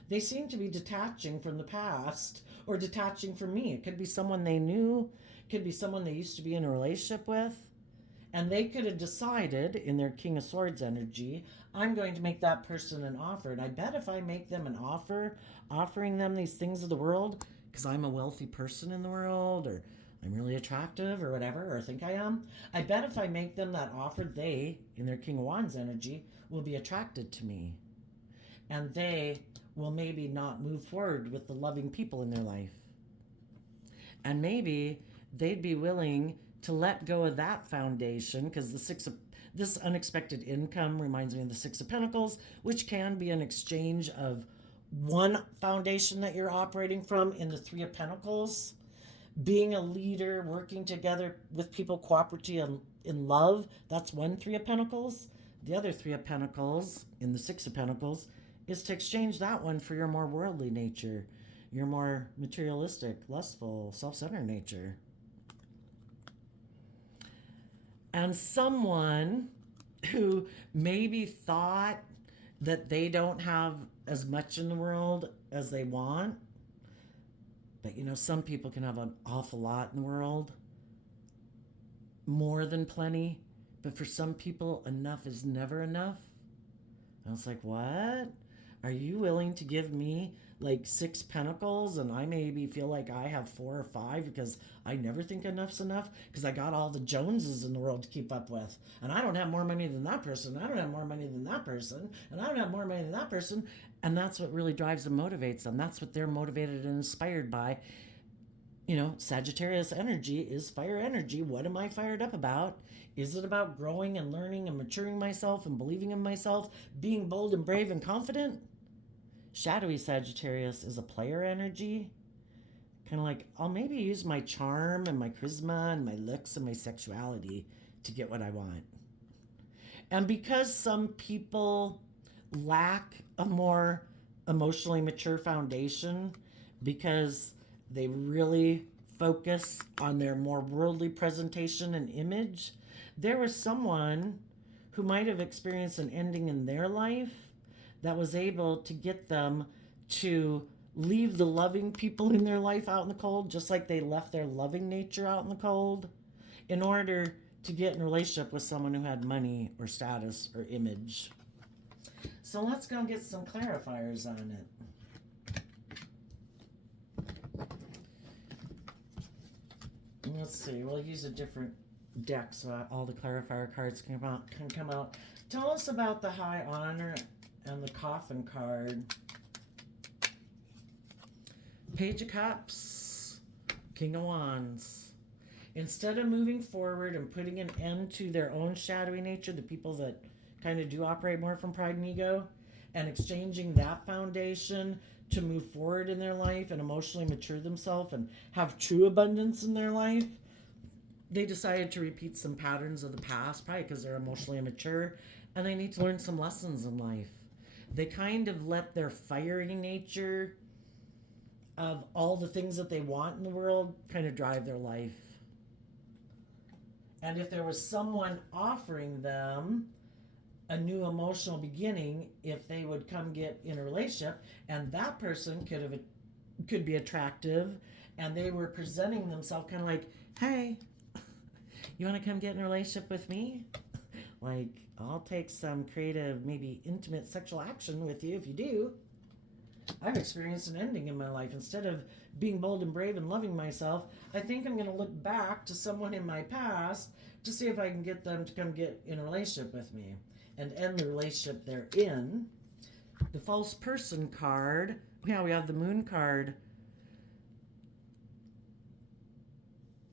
They seem to be detaching from the past or detaching from me. It could be someone they knew, could be someone they used to be in a relationship with. And they could have decided in their King of Swords energy, I'm going to make that person an offer. And I bet if I make them an offer, offering them these things of the world, because I'm a wealthy person in the world, or I'm really attractive or whatever, or think I am, I bet if I make them that offer, they, in their King of Wands energy, will be attracted to me. And they will maybe not move forward with the loving people in their life. And maybe they'd be willing to let go of that foundation, because this unexpected income reminds me of the Six of Pentacles, which can be an exchange of one foundation that you're operating from in the Three of Pentacles. Being a leader, working together with people, cooperative and in love, that's one Three of Pentacles. The other Three of Pentacles in the Six of Pentacles is to exchange that one for your more worldly nature, your more materialistic, lustful, self-centered nature. And someone who maybe thought that they don't have as much in the world as they want, but some people can have an awful lot in the world, more than plenty, but for some people, enough is never enough. I was like, what? Are you willing to give me like 6 pentacles and I maybe feel like I have 4 or 5 because I never think enough's enough because I got all the Joneses in the world to keep up with, and I don't have more money than that person, I don't have more money than that person, and I don't have more money than that person. And that's what really drives and motivates them. That's what they're motivated and inspired by. Sagittarius energy is fire energy. What am I fired up about? Is it about growing and learning and maturing myself and believing in myself, being bold and brave and confident? Shadowy Sagittarius is a player energy. Kind of like, I'll maybe use my charm and my charisma and my looks and my sexuality to get what I want. And because some people lack a more emotionally mature foundation, because they really focus on their more worldly presentation and image, there was someone who might have experienced an ending in their life that was able to get them to leave the loving people in their life out in the cold, just like they left their loving nature out in the cold, in order to get in a relationship with someone who had money or status or image. So let's go get some clarifiers on it. Let's see, we'll use a different deck so all the clarifier cards can come out. Tell us about the High Honor and the Coffin card. Page of Cups, King of Wands. Instead of moving forward and putting an end to their own shadowy nature, the people that kind of do operate more from pride and ego, and exchanging that foundation to move forward in their life and emotionally mature themselves and have true abundance in their life, they decided to repeat some patterns of the past, probably because they're emotionally immature and they need to learn some lessons in life. They kind of let their fiery nature of all the things that they want in the world kind of drive their life. And if there was someone offering them a new emotional beginning, if they would come get in a relationship, and that person could be attractive, and they were presenting themselves kind of like, hey, you want to come get in a relationship with me? Like, I'll take some creative, maybe intimate sexual action with you if you do. I've experienced an ending in my life. Instead of being bold and brave and loving myself, I think I'm going to look back to someone in my past to see if I can get them to come get in a relationship with me and end the relationship they're in. The False Person card. Yeah, we have the Moon card.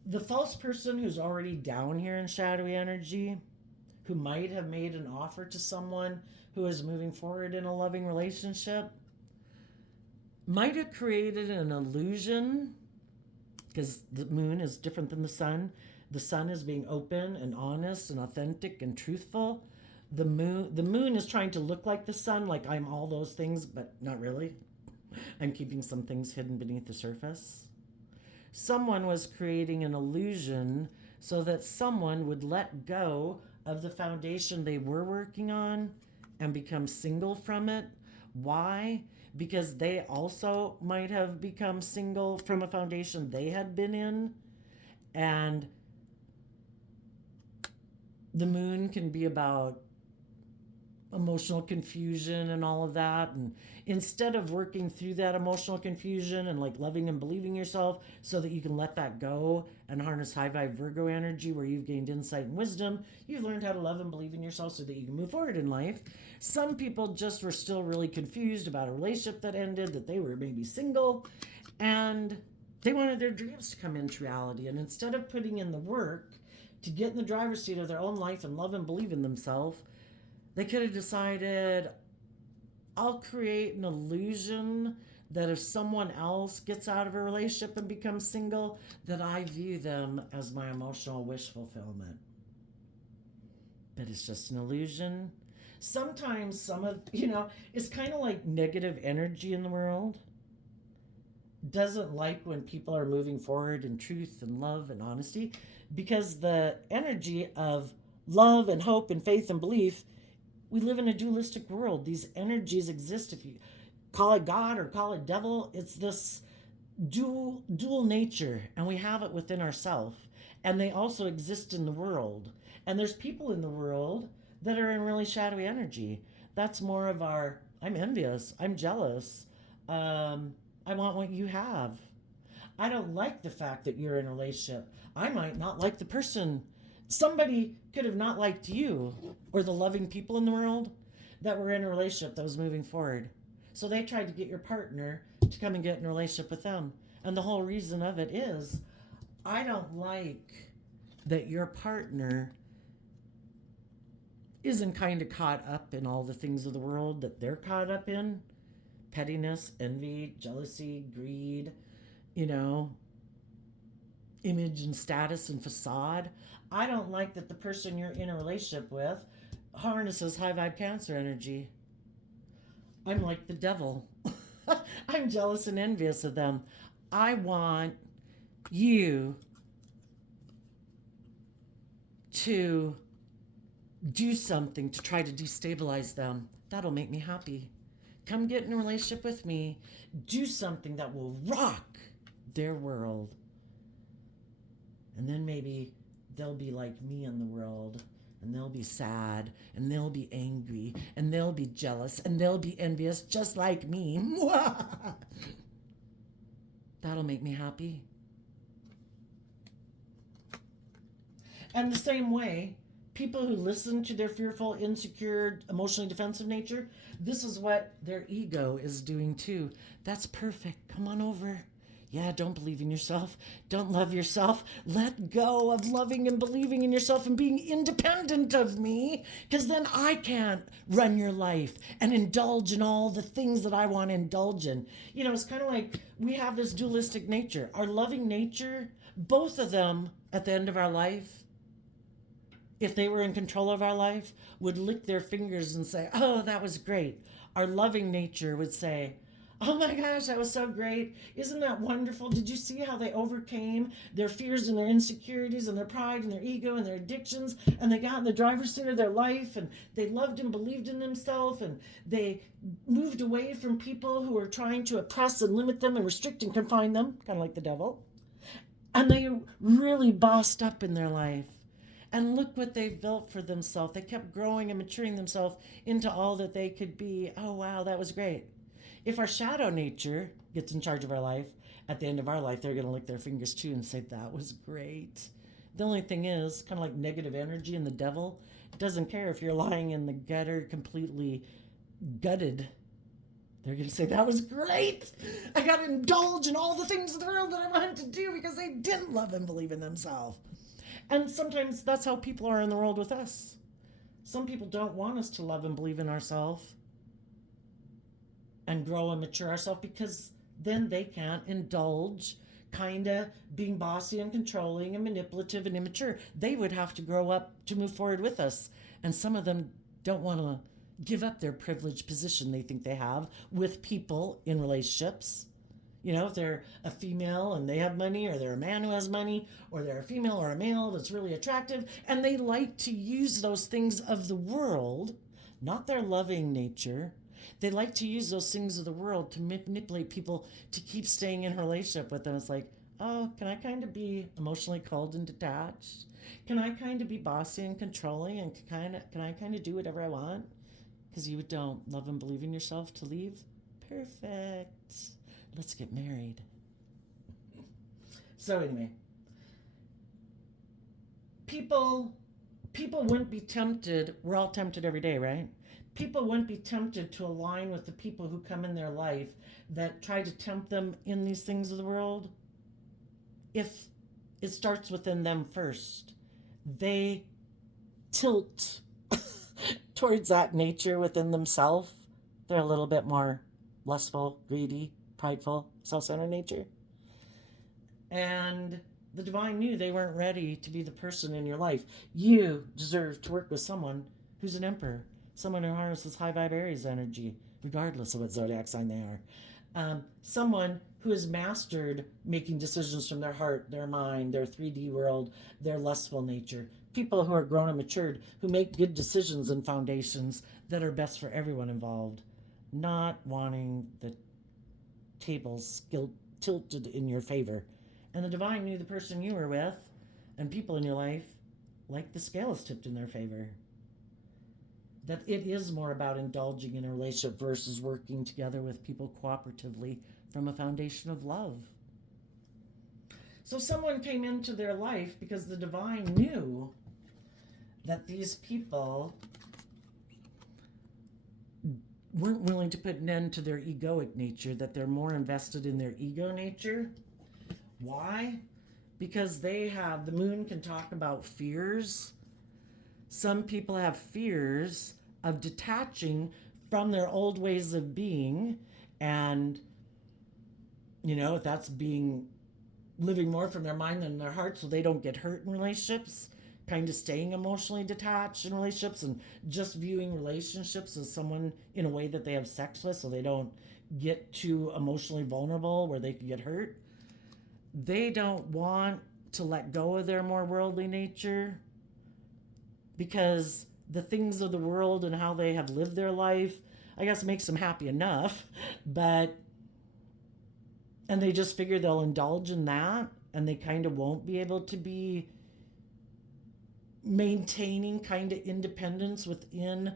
The false person who's already down here in shadowy energy, who might have made an offer to someone who is moving forward in a loving relationship, might have created an illusion, because the moon is different than the sun. The sun is being open and honest and authentic and truthful. The moon is trying to look like the sun, like I'm all those things, but not really. I'm keeping some things hidden beneath the surface. Someone was creating an illusion so that someone would let go of the foundation they were working on and become single from it. Why? Because they also might have become single from a foundation they had been in. And the moon can be about emotional confusion and all of that. And instead of working through that emotional confusion and like loving and believing yourself so that you can let that go and harness high vibe Virgo energy where you've gained insight and wisdom, you've learned how to love and believe in yourself so that you can move forward in life. Some people just were still really confused about a relationship that ended, that they were maybe single, and they wanted their dreams to come into reality. And instead of putting in the work to get in the driver's seat of their own life and love and believe in themselves, they could have decided, I'll create an illusion that if someone else gets out of a relationship and becomes single, that I view them as my emotional wish fulfillment. But it's just an illusion. Sometimes it's kind of like negative energy in the world. Doesn't like when people are moving forward in truth and love and honesty, because the energy of love and hope and faith and belief, we live in a dualistic world. These energies exist. If you call it God or call it devil, it's this dual nature, and we have it within ourselves. And they also exist in the world. And there's people in the world that are in really shadowy energy. That's more of our, I'm envious, I'm jealous, I want what you have. I don't like the fact that you're in a relationship. I might not like the person. Somebody could have not liked you or the loving people in the world that were in a relationship that was moving forward. So they tried to get your partner to come and get in a relationship with them. And the whole reason of it is, I don't like that your partner isn't kind of caught up in all the things of the world that they're caught up in. Pettiness, envy, jealousy, greed, image and status and facade. I don't like that the person you're in a relationship with harnesses high vibe Cancer energy. I'm like the devil. I'm jealous and envious of them. I want you to do something to try to destabilize them. That'll make me happy. Come get in a relationship with me. Do something that will rock their world. And then maybe they'll be like me in the world. And they'll be sad. And they'll be angry. And they'll be jealous. And they'll be envious just like me. That'll make me happy. And the same way, people who listen to their fearful, insecure, emotionally defensive nature, this is what their ego is doing too. That's perfect. Come on over. Yeah, don't believe in yourself. Don't love yourself. Let go of loving and believing in yourself and being independent of me, because then I can't run your life and indulge in all the things that I want to indulge in. You know, it's kind of like we have this dualistic nature. Our loving nature, both of them at the end of our life, if they were in control of our life, would lick their fingers and say, oh, that was great. Our loving nature would say, oh my gosh, that was so great. Isn't that wonderful? Did you see how they overcame their fears and their insecurities and their pride and their ego and their addictions? And they got in the driver's seat of their life, and they loved and believed in themselves, and they moved away from people who were trying to oppress and limit them and restrict and confine them, kind of like the devil. And they really bossed up in their life. And look what they've built for themselves. They kept growing and maturing themselves into all that they could be. Oh, wow, that was great. If our shadow nature gets in charge of our life, at the end of our life, they're going to lick their fingers too and say, that was great. The only thing is, kind of like negative energy and the devil, doesn't care if you're lying in the gutter completely gutted. They're going to say, that was great. I got to indulge in all the things in the world that I wanted to do because they didn't love and believe in themselves. And sometimes that's how people are in the world with us. Some people don't want us to love and believe in ourselves and grow and mature ourselves, because then they can't indulge kind of being bossy and controlling and manipulative and immature. They would have to grow up to move forward with us. And some of them don't want to give up their privileged position they think they have with people in relationships. You know, if they're a female and they have money, or they're a man who has money, or they're a female or a male that's really attractive, and they like to use those things of the world, not their loving nature. They like to use those things of the world to manipulate people to keep staying in a relationship with them. It's like, oh, can I kind of be emotionally cold and detached? Can I kind of be bossy and controlling, and can I kind of do whatever I want? Because you don't love and believe in yourself to leave? Perfect. Let's get married. So anyway, people wouldn't be tempted. We're all tempted every day, right? People wouldn't be tempted to align with the people who come in their life that try to tempt them in these things of the world if it starts within them first. They tilt towards that nature within themselves. They're a little bit more lustful, greedy, prideful, self-centered nature. And the divine knew they weren't ready to be the person in your life. You deserve to work with someone who's an emperor, someone who harnesses high vibe Aries energy, regardless of what zodiac sign they are. Someone who has mastered making decisions from their heart, their mind, their 3D world, their lustful nature. People who are grown and matured, who make good decisions and foundations that are best for everyone involved. Not wanting the tables tilted in your favor. And the divine knew the person you were with and people in your life, like the scales tipped in their favor. That it is more about indulging in a relationship versus working together with people cooperatively from a foundation of love. So someone came into their life because the divine knew that these people weren't willing to put an end to their egoic nature, that they're more invested in their ego nature. Why? Because they have, the moon can talk about fears. Some people have fears of detaching from their old ways of being, and, you know, that's living more from their mind than their heart so they don't get hurt in relationships. Kind of staying emotionally detached in relationships and just viewing relationships as someone in a way that they have sex with so they don't get too emotionally vulnerable where they can get hurt. They don't want to let go of their more worldly nature because the things of the world and how they have lived their life, I guess makes them happy enough. But, and they just figure they'll indulge in that and they kind of won't be able to be maintaining kind of independence within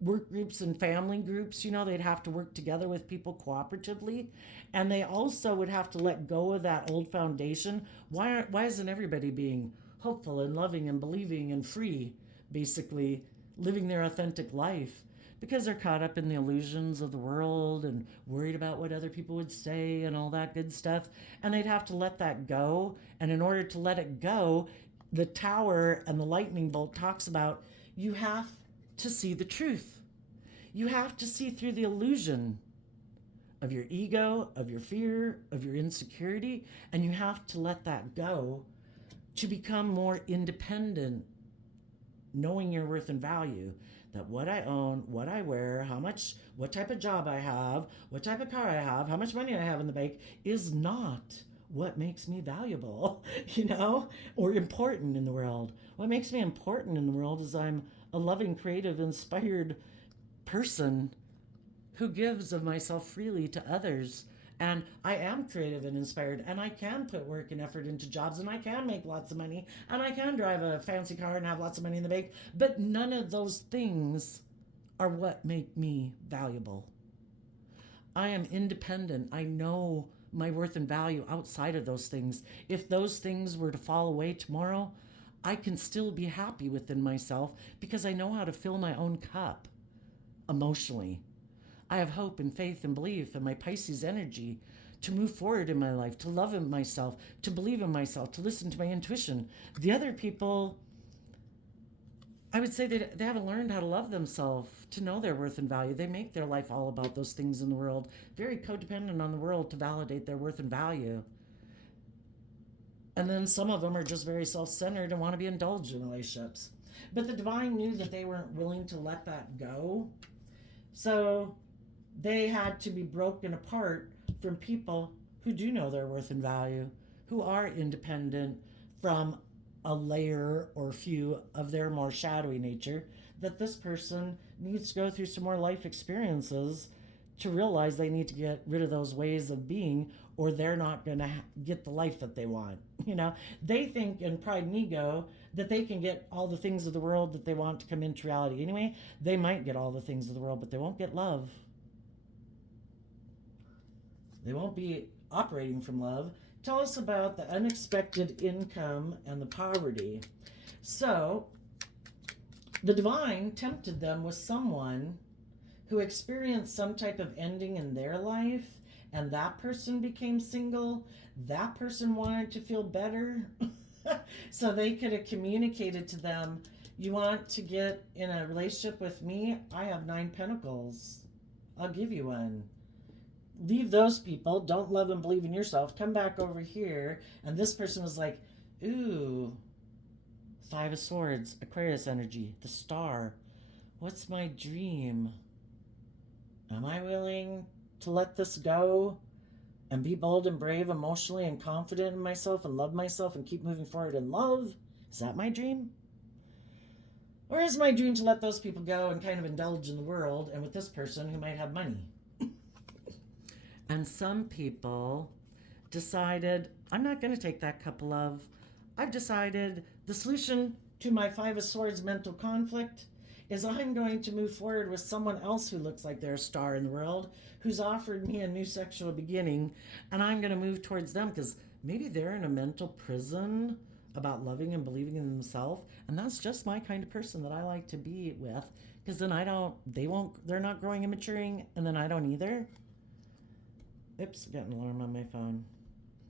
work groups and family groups. They'd have to work together with people cooperatively, and they also would have to let go of that old foundation. Why isn't everybody being hopeful and loving and believing and free, basically living their authentic life? Because they're caught up in the illusions of the world and worried about what other people would say and all that good stuff, and they'd have to let that go. And in order to let it go, the tower and the lightning bolt talks about you have to see the truth. You have to see through the illusion of your ego, of your fear, of your insecurity, and you have to let that go to become more independent, knowing your worth and value. That what I own, what I wear, how much, what type of job I have, what type of car I have, how much money I have in the bank is not what makes me valuable, or important in the world. What makes me important in the world is I'm a loving, creative, inspired person who gives of myself freely to others. And I am creative and inspired, and I can put work and effort into jobs, and I can make lots of money, and I can drive a fancy car and have lots of money in the bank. But none of those things are what make me valuable. I am independent. I know my worth and value outside of those things. If those things were to fall away tomorrow, I can still be happy within myself because I know how to fill my own cup emotionally. I have hope and faith and belief in my Pisces energy to move forward in my life, to love in myself, to believe in myself, to listen to my intuition. The other people, I would say they haven't learned how to love themselves, to know their worth and value. They make their life all about those things in the world, very codependent on the world to validate their worth and value. And then some of them are just very self-centered and want to be indulged in relationships. But the divine knew that they weren't willing to let that go. So they had to be broken apart from people who do know their worth and value, who are independent from a layer or few of their more shadowy nature, that this person needs to go through some more life experiences to realize they need to get rid of those ways of being, or they're not going to get the life that they want. They think in pride and ego that they can get all the things of the world that they want to come into reality. Anyway, they might get all the things of the world, but they won't get love. They won't be operating from love. Tell us about the unexpected income and the poverty. So, the divine tempted them with someone who experienced some type of ending in their life, and that person became single. That person wanted to feel better. So they could have communicated to them, you want to get in a relationship with me? I have 9 pentacles. I'll give you one. Leave those people. Don't love and believe in yourself. Come back over here. And this person was like, ooh, 5 of Swords, Aquarius energy, the star. What's my dream? Am I willing to let this go and be bold and brave emotionally and confident in myself and love myself and keep moving forward in love? Is that my dream? Or is my dream to let those people go and kind of indulge in the world and with this person who might have money? And some people decided, I'm not going to take that cup of love. I've decided the solution to my 5 of Swords mental conflict is I'm going to move forward with someone else who looks like they're a star in the world, who's offered me a new sexual beginning, and I'm going to move towards them because maybe they're in a mental prison about loving and believing in themselves, and that's just my kind of person that I like to be with, because then they're not growing and maturing, and then I don't either. Oops, got an alarm on my phone.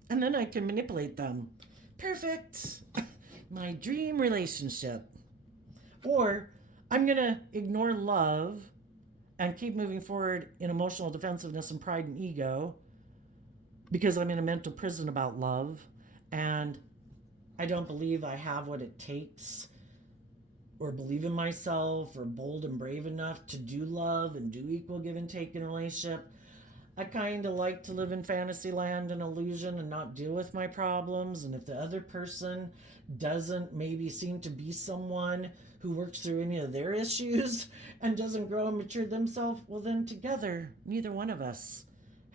And then I can manipulate them. Perfect. My dream relationship. Or I'm going to ignore love and keep moving forward in emotional defensiveness and pride and ego because I'm in a mental prison about love and I don't believe I have what it takes or believe in myself or bold and brave enough to do love and do equal give and take in a relationship. I kind of like to live in fantasy land and illusion and not deal with my problems. And if the other person doesn't maybe seem to be someone who works through any of their issues and doesn't grow and mature themselves, well, then together, neither one of us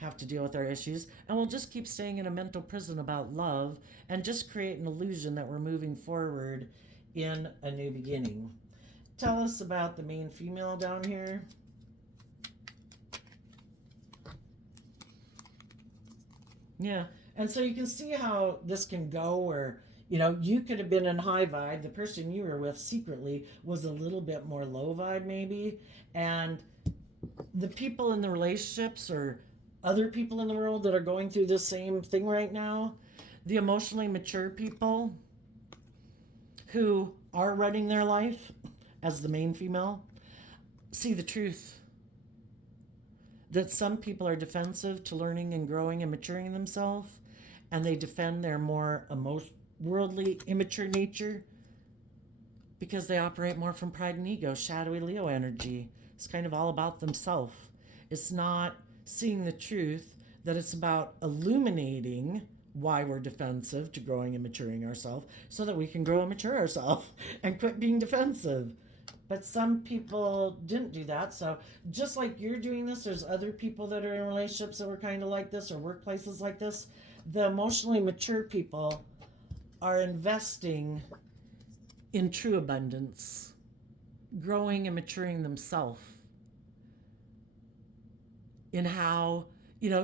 have to deal with our issues. And we'll just keep staying in a mental prison about love and just create an illusion that we're moving forward in a new beginning. Tell us about the main female down here. Yeah. And so you can see how this can go where, you could have been in high vibe. The person you were with secretly was a little bit more low vibe, maybe. And the people in the relationships or other people in the world that are going through the same thing right now, the emotionally mature people who are running their life as the main female, see the truth that some people are defensive to learning and growing and maturing themselves, and they defend their more worldly, immature nature because they operate more from pride and ego, shadowy Leo energy. It's kind of all about themselves. It's not seeing the truth that it's about illuminating why we're defensive to growing and maturing ourselves so that we can grow and mature ourselves and quit being defensive. But some people didn't do that. So just like you're doing this, there's other people that are in relationships that were kind of like this or workplaces like this. The emotionally mature people are investing in true abundance, growing and maturing themselves. In how,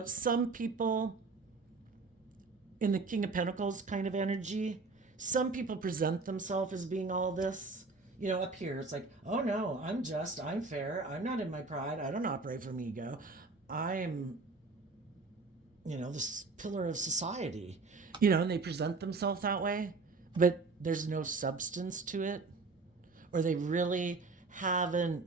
some people in the King of Pentacles kind of energy, some people present themselves as being all this. Up here, it's like, oh no, I'm fair. I'm not in my pride. I don't operate from ego. I'm, this pillar of society, and they present themselves that way, but there's no substance to it, or they really haven't,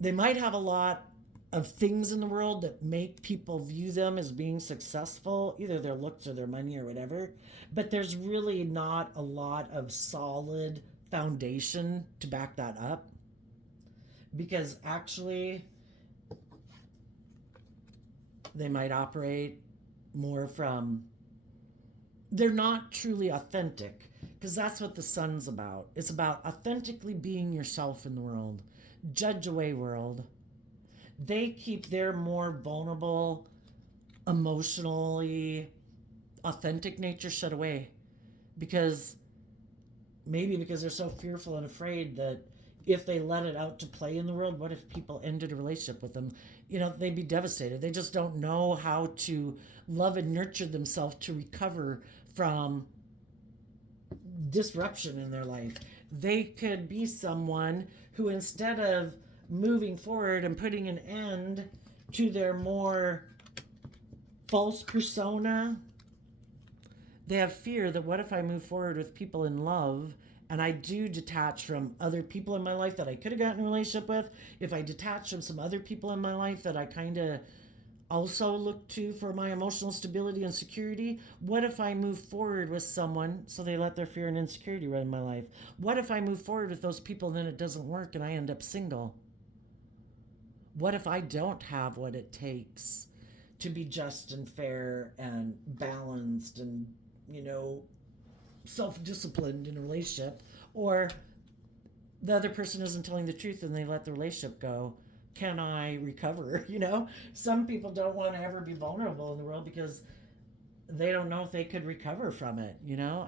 they might have a lot of things in the world that make people view them as being successful, either their looks or their money or whatever, but there's really not a lot of solid foundation to back that up, because actually they might operate more from, they're not truly authentic, because that's what the sun's about. It's about authentically being yourself in the world. Judge away world. They keep their more vulnerable, emotionally authentic nature shut away because they're so fearful and afraid that if they let it out to play in the world, what if people ended a relationship with them? They'd be devastated. They just don't know how to love and nurture themselves to recover from disruption in their life. They could be someone who, instead of moving forward and putting an end to their more false persona, they have fear that what if I move forward with people in love and I do detach from other people in my life that I could have gotten a relationship with, if I detach from some other people in my life that I kind of also look to for my emotional stability and security, what if I move forward with someone so they let their fear and insecurity run my life? What if I move forward with those people and then it doesn't work and I end up single? What if I don't have what it takes to be just and fair and balanced and, self-disciplined in a relationship? Or the other person isn't telling the truth and they let the relationship go. Can I recover? Some people don't want to ever be vulnerable in the world because they don't know if they could recover from it.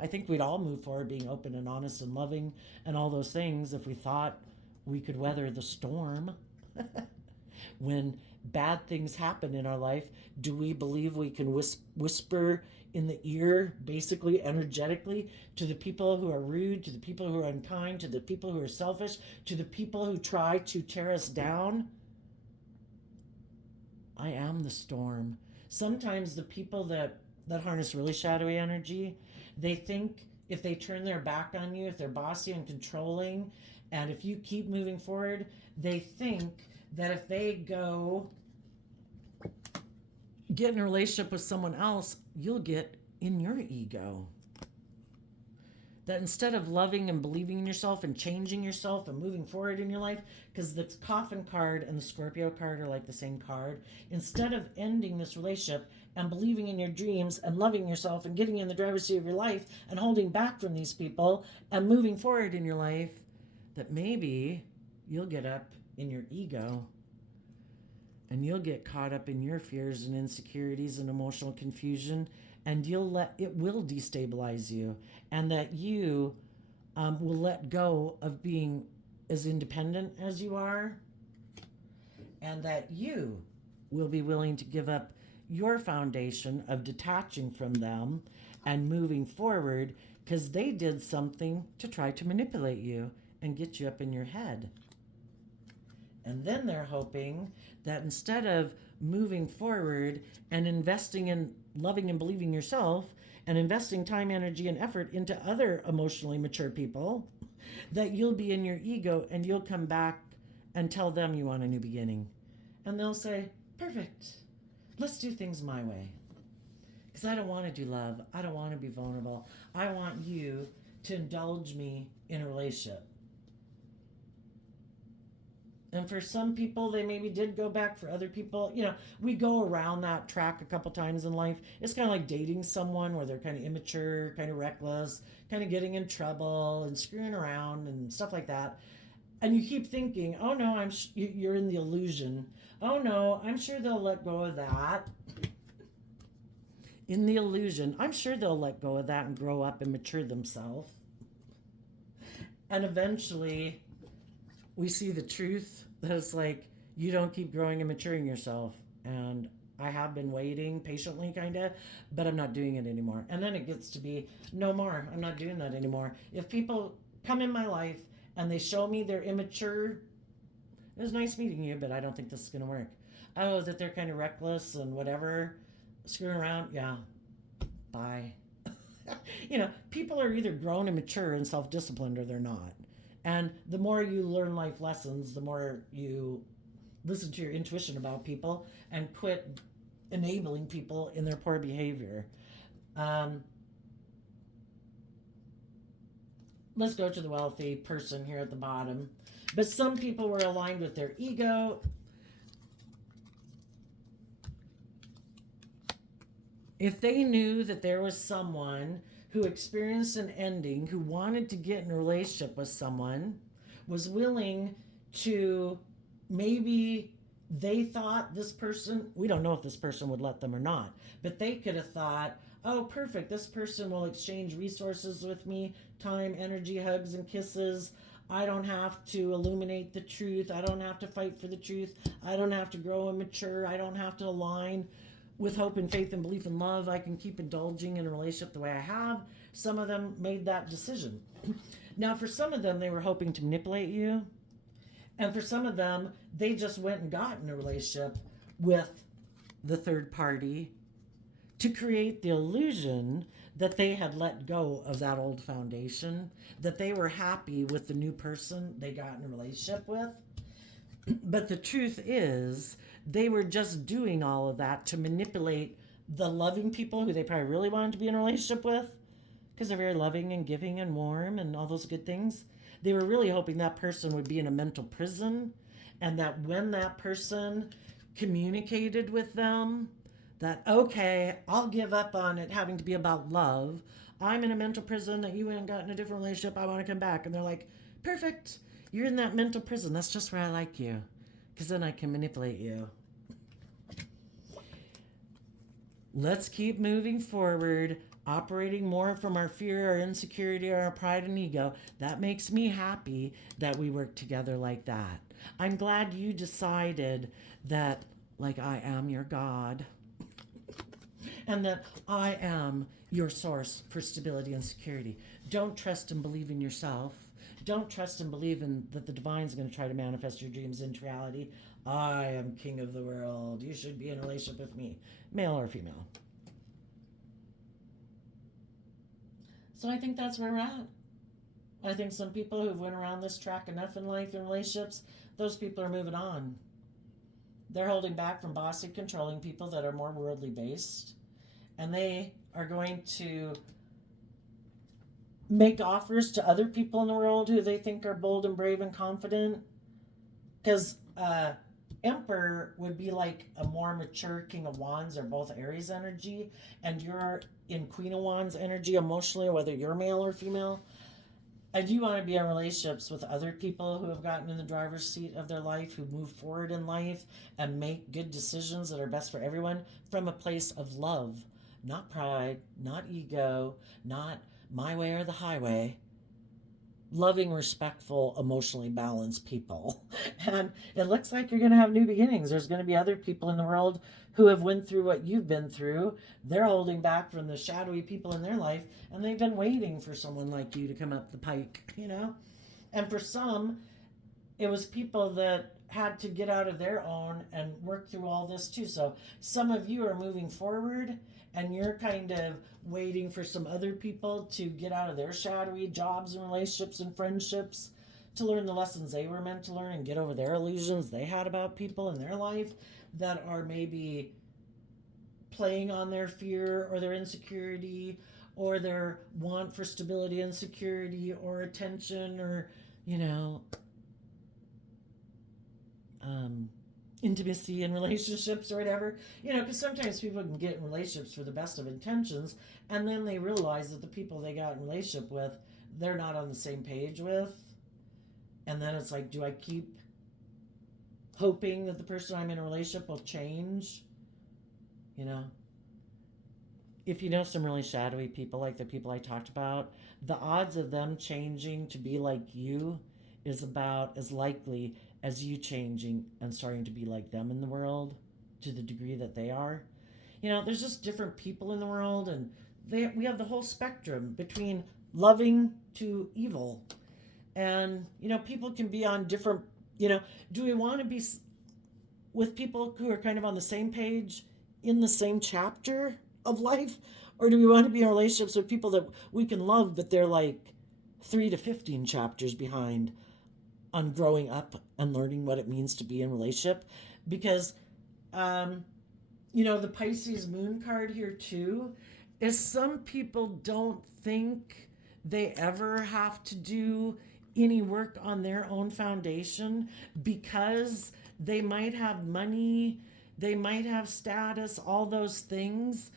I think we'd all move forward being open and honest and loving and all those things if we thought we could weather the storm. When bad things happen in our life, do we believe we can whisper in the ear, basically energetically, to the people who are rude, to the people who are unkind, to the people who are selfish, to the people who try to tear us down? I am the storm. Sometimes the people that harness really shadowy energy, they think if they turn their back on you, if they're bossy and controlling, and if you keep moving forward, they think that if they go get in a relationship with someone else, you'll get in your ego. that instead of loving and believing in yourself and changing yourself and moving forward in your life, because the Coffin card and the Scorpio card are like the same card, instead of ending this relationship and believing in your dreams and loving yourself and getting in the driver's seat of your life and holding back from these people and moving forward in your life, that maybe you'll get up in your ego and you'll get caught up in your fears and insecurities and emotional confusion, and it will destabilize you, and that you will let go of being as independent as you are, and that you will be willing to give up your foundation of detaching from them and moving forward, because they did something to try to manipulate you and get you up in your head. And then they're hoping that instead of moving forward and investing in loving and believing yourself and investing time, energy, and effort into other emotionally mature people, that you'll be in your ego and you'll come back and tell them you want a new beginning. And they'll say, perfect, let's do things my way. Because I don't want to do love. I don't want to be vulnerable. I want you to indulge me in a relationship. And for some people, they maybe did go back. For other people, we go around that track a couple times in life. It's kind of like dating someone where they're kind of immature, kind of reckless, kind of getting in trouble and screwing around and stuff like that. And you keep thinking, oh no, you're in the illusion. Oh no, I'm sure they'll let go of that. In the illusion, I'm sure they'll let go of that and grow up and mature themselves. And eventually, we see the truth that it's like, you don't keep growing and maturing yourself. And I have been waiting patiently, kind of, but I'm not doing it anymore. And then it gets to be, no more. I'm not doing that anymore. If people come in my life and they show me they're immature, it was nice meeting you, but I don't think this is going to work. Oh, that they're kind of reckless and whatever, screwing around, yeah, bye. People are either grown and mature and self-disciplined or they're not. And the more you learn life lessons, the more you listen to your intuition about people and quit enabling people in their poor behavior. Let's go to the wealthy person here at the bottom. But some people were aligned with their ego. If they knew that there was someone who experienced an ending, who wanted to get in a relationship with someone, was willing to, maybe they thought this person, we don't know if this person would let them or not, but they could have thought, oh, perfect, this person will exchange resources with me, time, energy, hugs, and kisses. I don't have to illuminate the truth. I don't have to fight for the truth. I don't have to grow and mature. I don't have to align with hope and faith and belief and love. I can keep indulging in a relationship the way I have. Some of them made that decision. Now, for some of them, they were hoping to manipulate you. And for some of them, they just went and got in a relationship with the third party to create the illusion that they had let go of that old foundation, that they were happy with the new person they got in a relationship with. But the truth is, they were just doing all of that to manipulate the loving people who they probably really wanted to be in a relationship with, because they're very loving and giving and warm and all those good things. They were really hoping that person would be in a mental prison, and that when that person communicated with them that, okay, I'll give up on it having to be about love. I'm in a mental prison, that you went and got in a different relationship. I want to come back. And they're like, perfect. You're in that mental prison. That's just where I like you, because then I can manipulate you. Let's keep moving forward, operating more from our fear, our insecurity, our pride and ego. That makes me happy that we work together like that. I'm glad you decided that, like, I am your God, and that I am your source for stability and security. Don't trust and believe in yourself. Don't trust and believe in that the divine's going to try to manifest your dreams into reality. I am king of the world. You should be in a relationship with me, male or female. So I think that's where we're at. I think some people who've went around this track enough in life and relationships, those people are moving on. They're holding back from bossy, controlling people that are more worldly based. And they are going to make offers to other people in the world who they think are bold and brave and confident. Because Emperor would be like a more mature King of Wands, or both Aries energy, and you're in Queen of Wands energy emotionally, whether you're male or female. I do want to be in relationships with other people who have gotten in the driver's seat of their life, who move forward in life and make good decisions that are best for everyone from a place of love, not pride, not ego, not my way or the highway. Loving, respectful, emotionally balanced people. And it looks like you're going to have new beginnings. There's going to be other people in the world who have went through what you've been through. They're holding back from the shadowy people in their life, and they've been waiting for someone like you to come up the pike, you know? And for some, it was people that had to get out of their own and work through all this too. So some of you are moving forward, and you're kind of waiting for some other people to get out of their shadowy jobs and relationships and friendships to learn the lessons they were meant to learn and get over their illusions they had about people in their life that are maybe playing on their fear or their insecurity or their want for stability and security or attention, or, you know, intimacy in relationships or whatever. You know, because sometimes people can get in relationships for the best of intentions, and then they realize that the people they got in relationship with, they're not on the same page with. And then it's like, do I keep hoping that the person I'm in a relationship will change? You know, if you know some really shadowy people like the people I talked about, the odds of them changing to be like you is about as likely as you changing and starting to be like them in the world to the degree that they are. You know, there's just different people in the world, and we have the whole spectrum between loving to evil. And, you know, people can be on different, you know, do we want to be with people who are kind of on the same page in the same chapter of life? Or do we want to be in relationships with people that we can love, but they're like 3 to 15 chapters behind on growing up and learning what it means to be in a relationship? Because, you know, the Pisces moon card here too is some people don't think they ever have to do any work on their own foundation because they might have money, they might have status, all those things.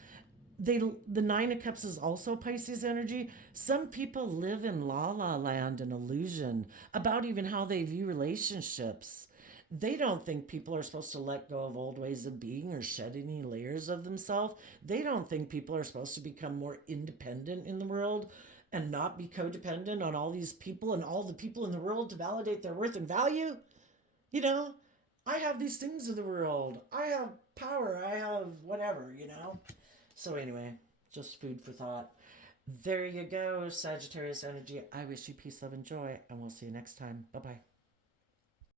The Nine of Cups is also Pisces energy. Some people live in la la land and illusion about even how they view relationships. They don't think people are supposed to let go of old ways of being or shed any layers of themselves. They don't think people are supposed to become more independent in the world and not be codependent on all these people and all the people in the world to validate their worth and value. You know, I have these things in the world. I have power. I have whatever, you know. So anyway, just food for thought. There you go, Sagittarius energy. I wish you peace, love, and joy, and we'll see you next time. Bye-bye.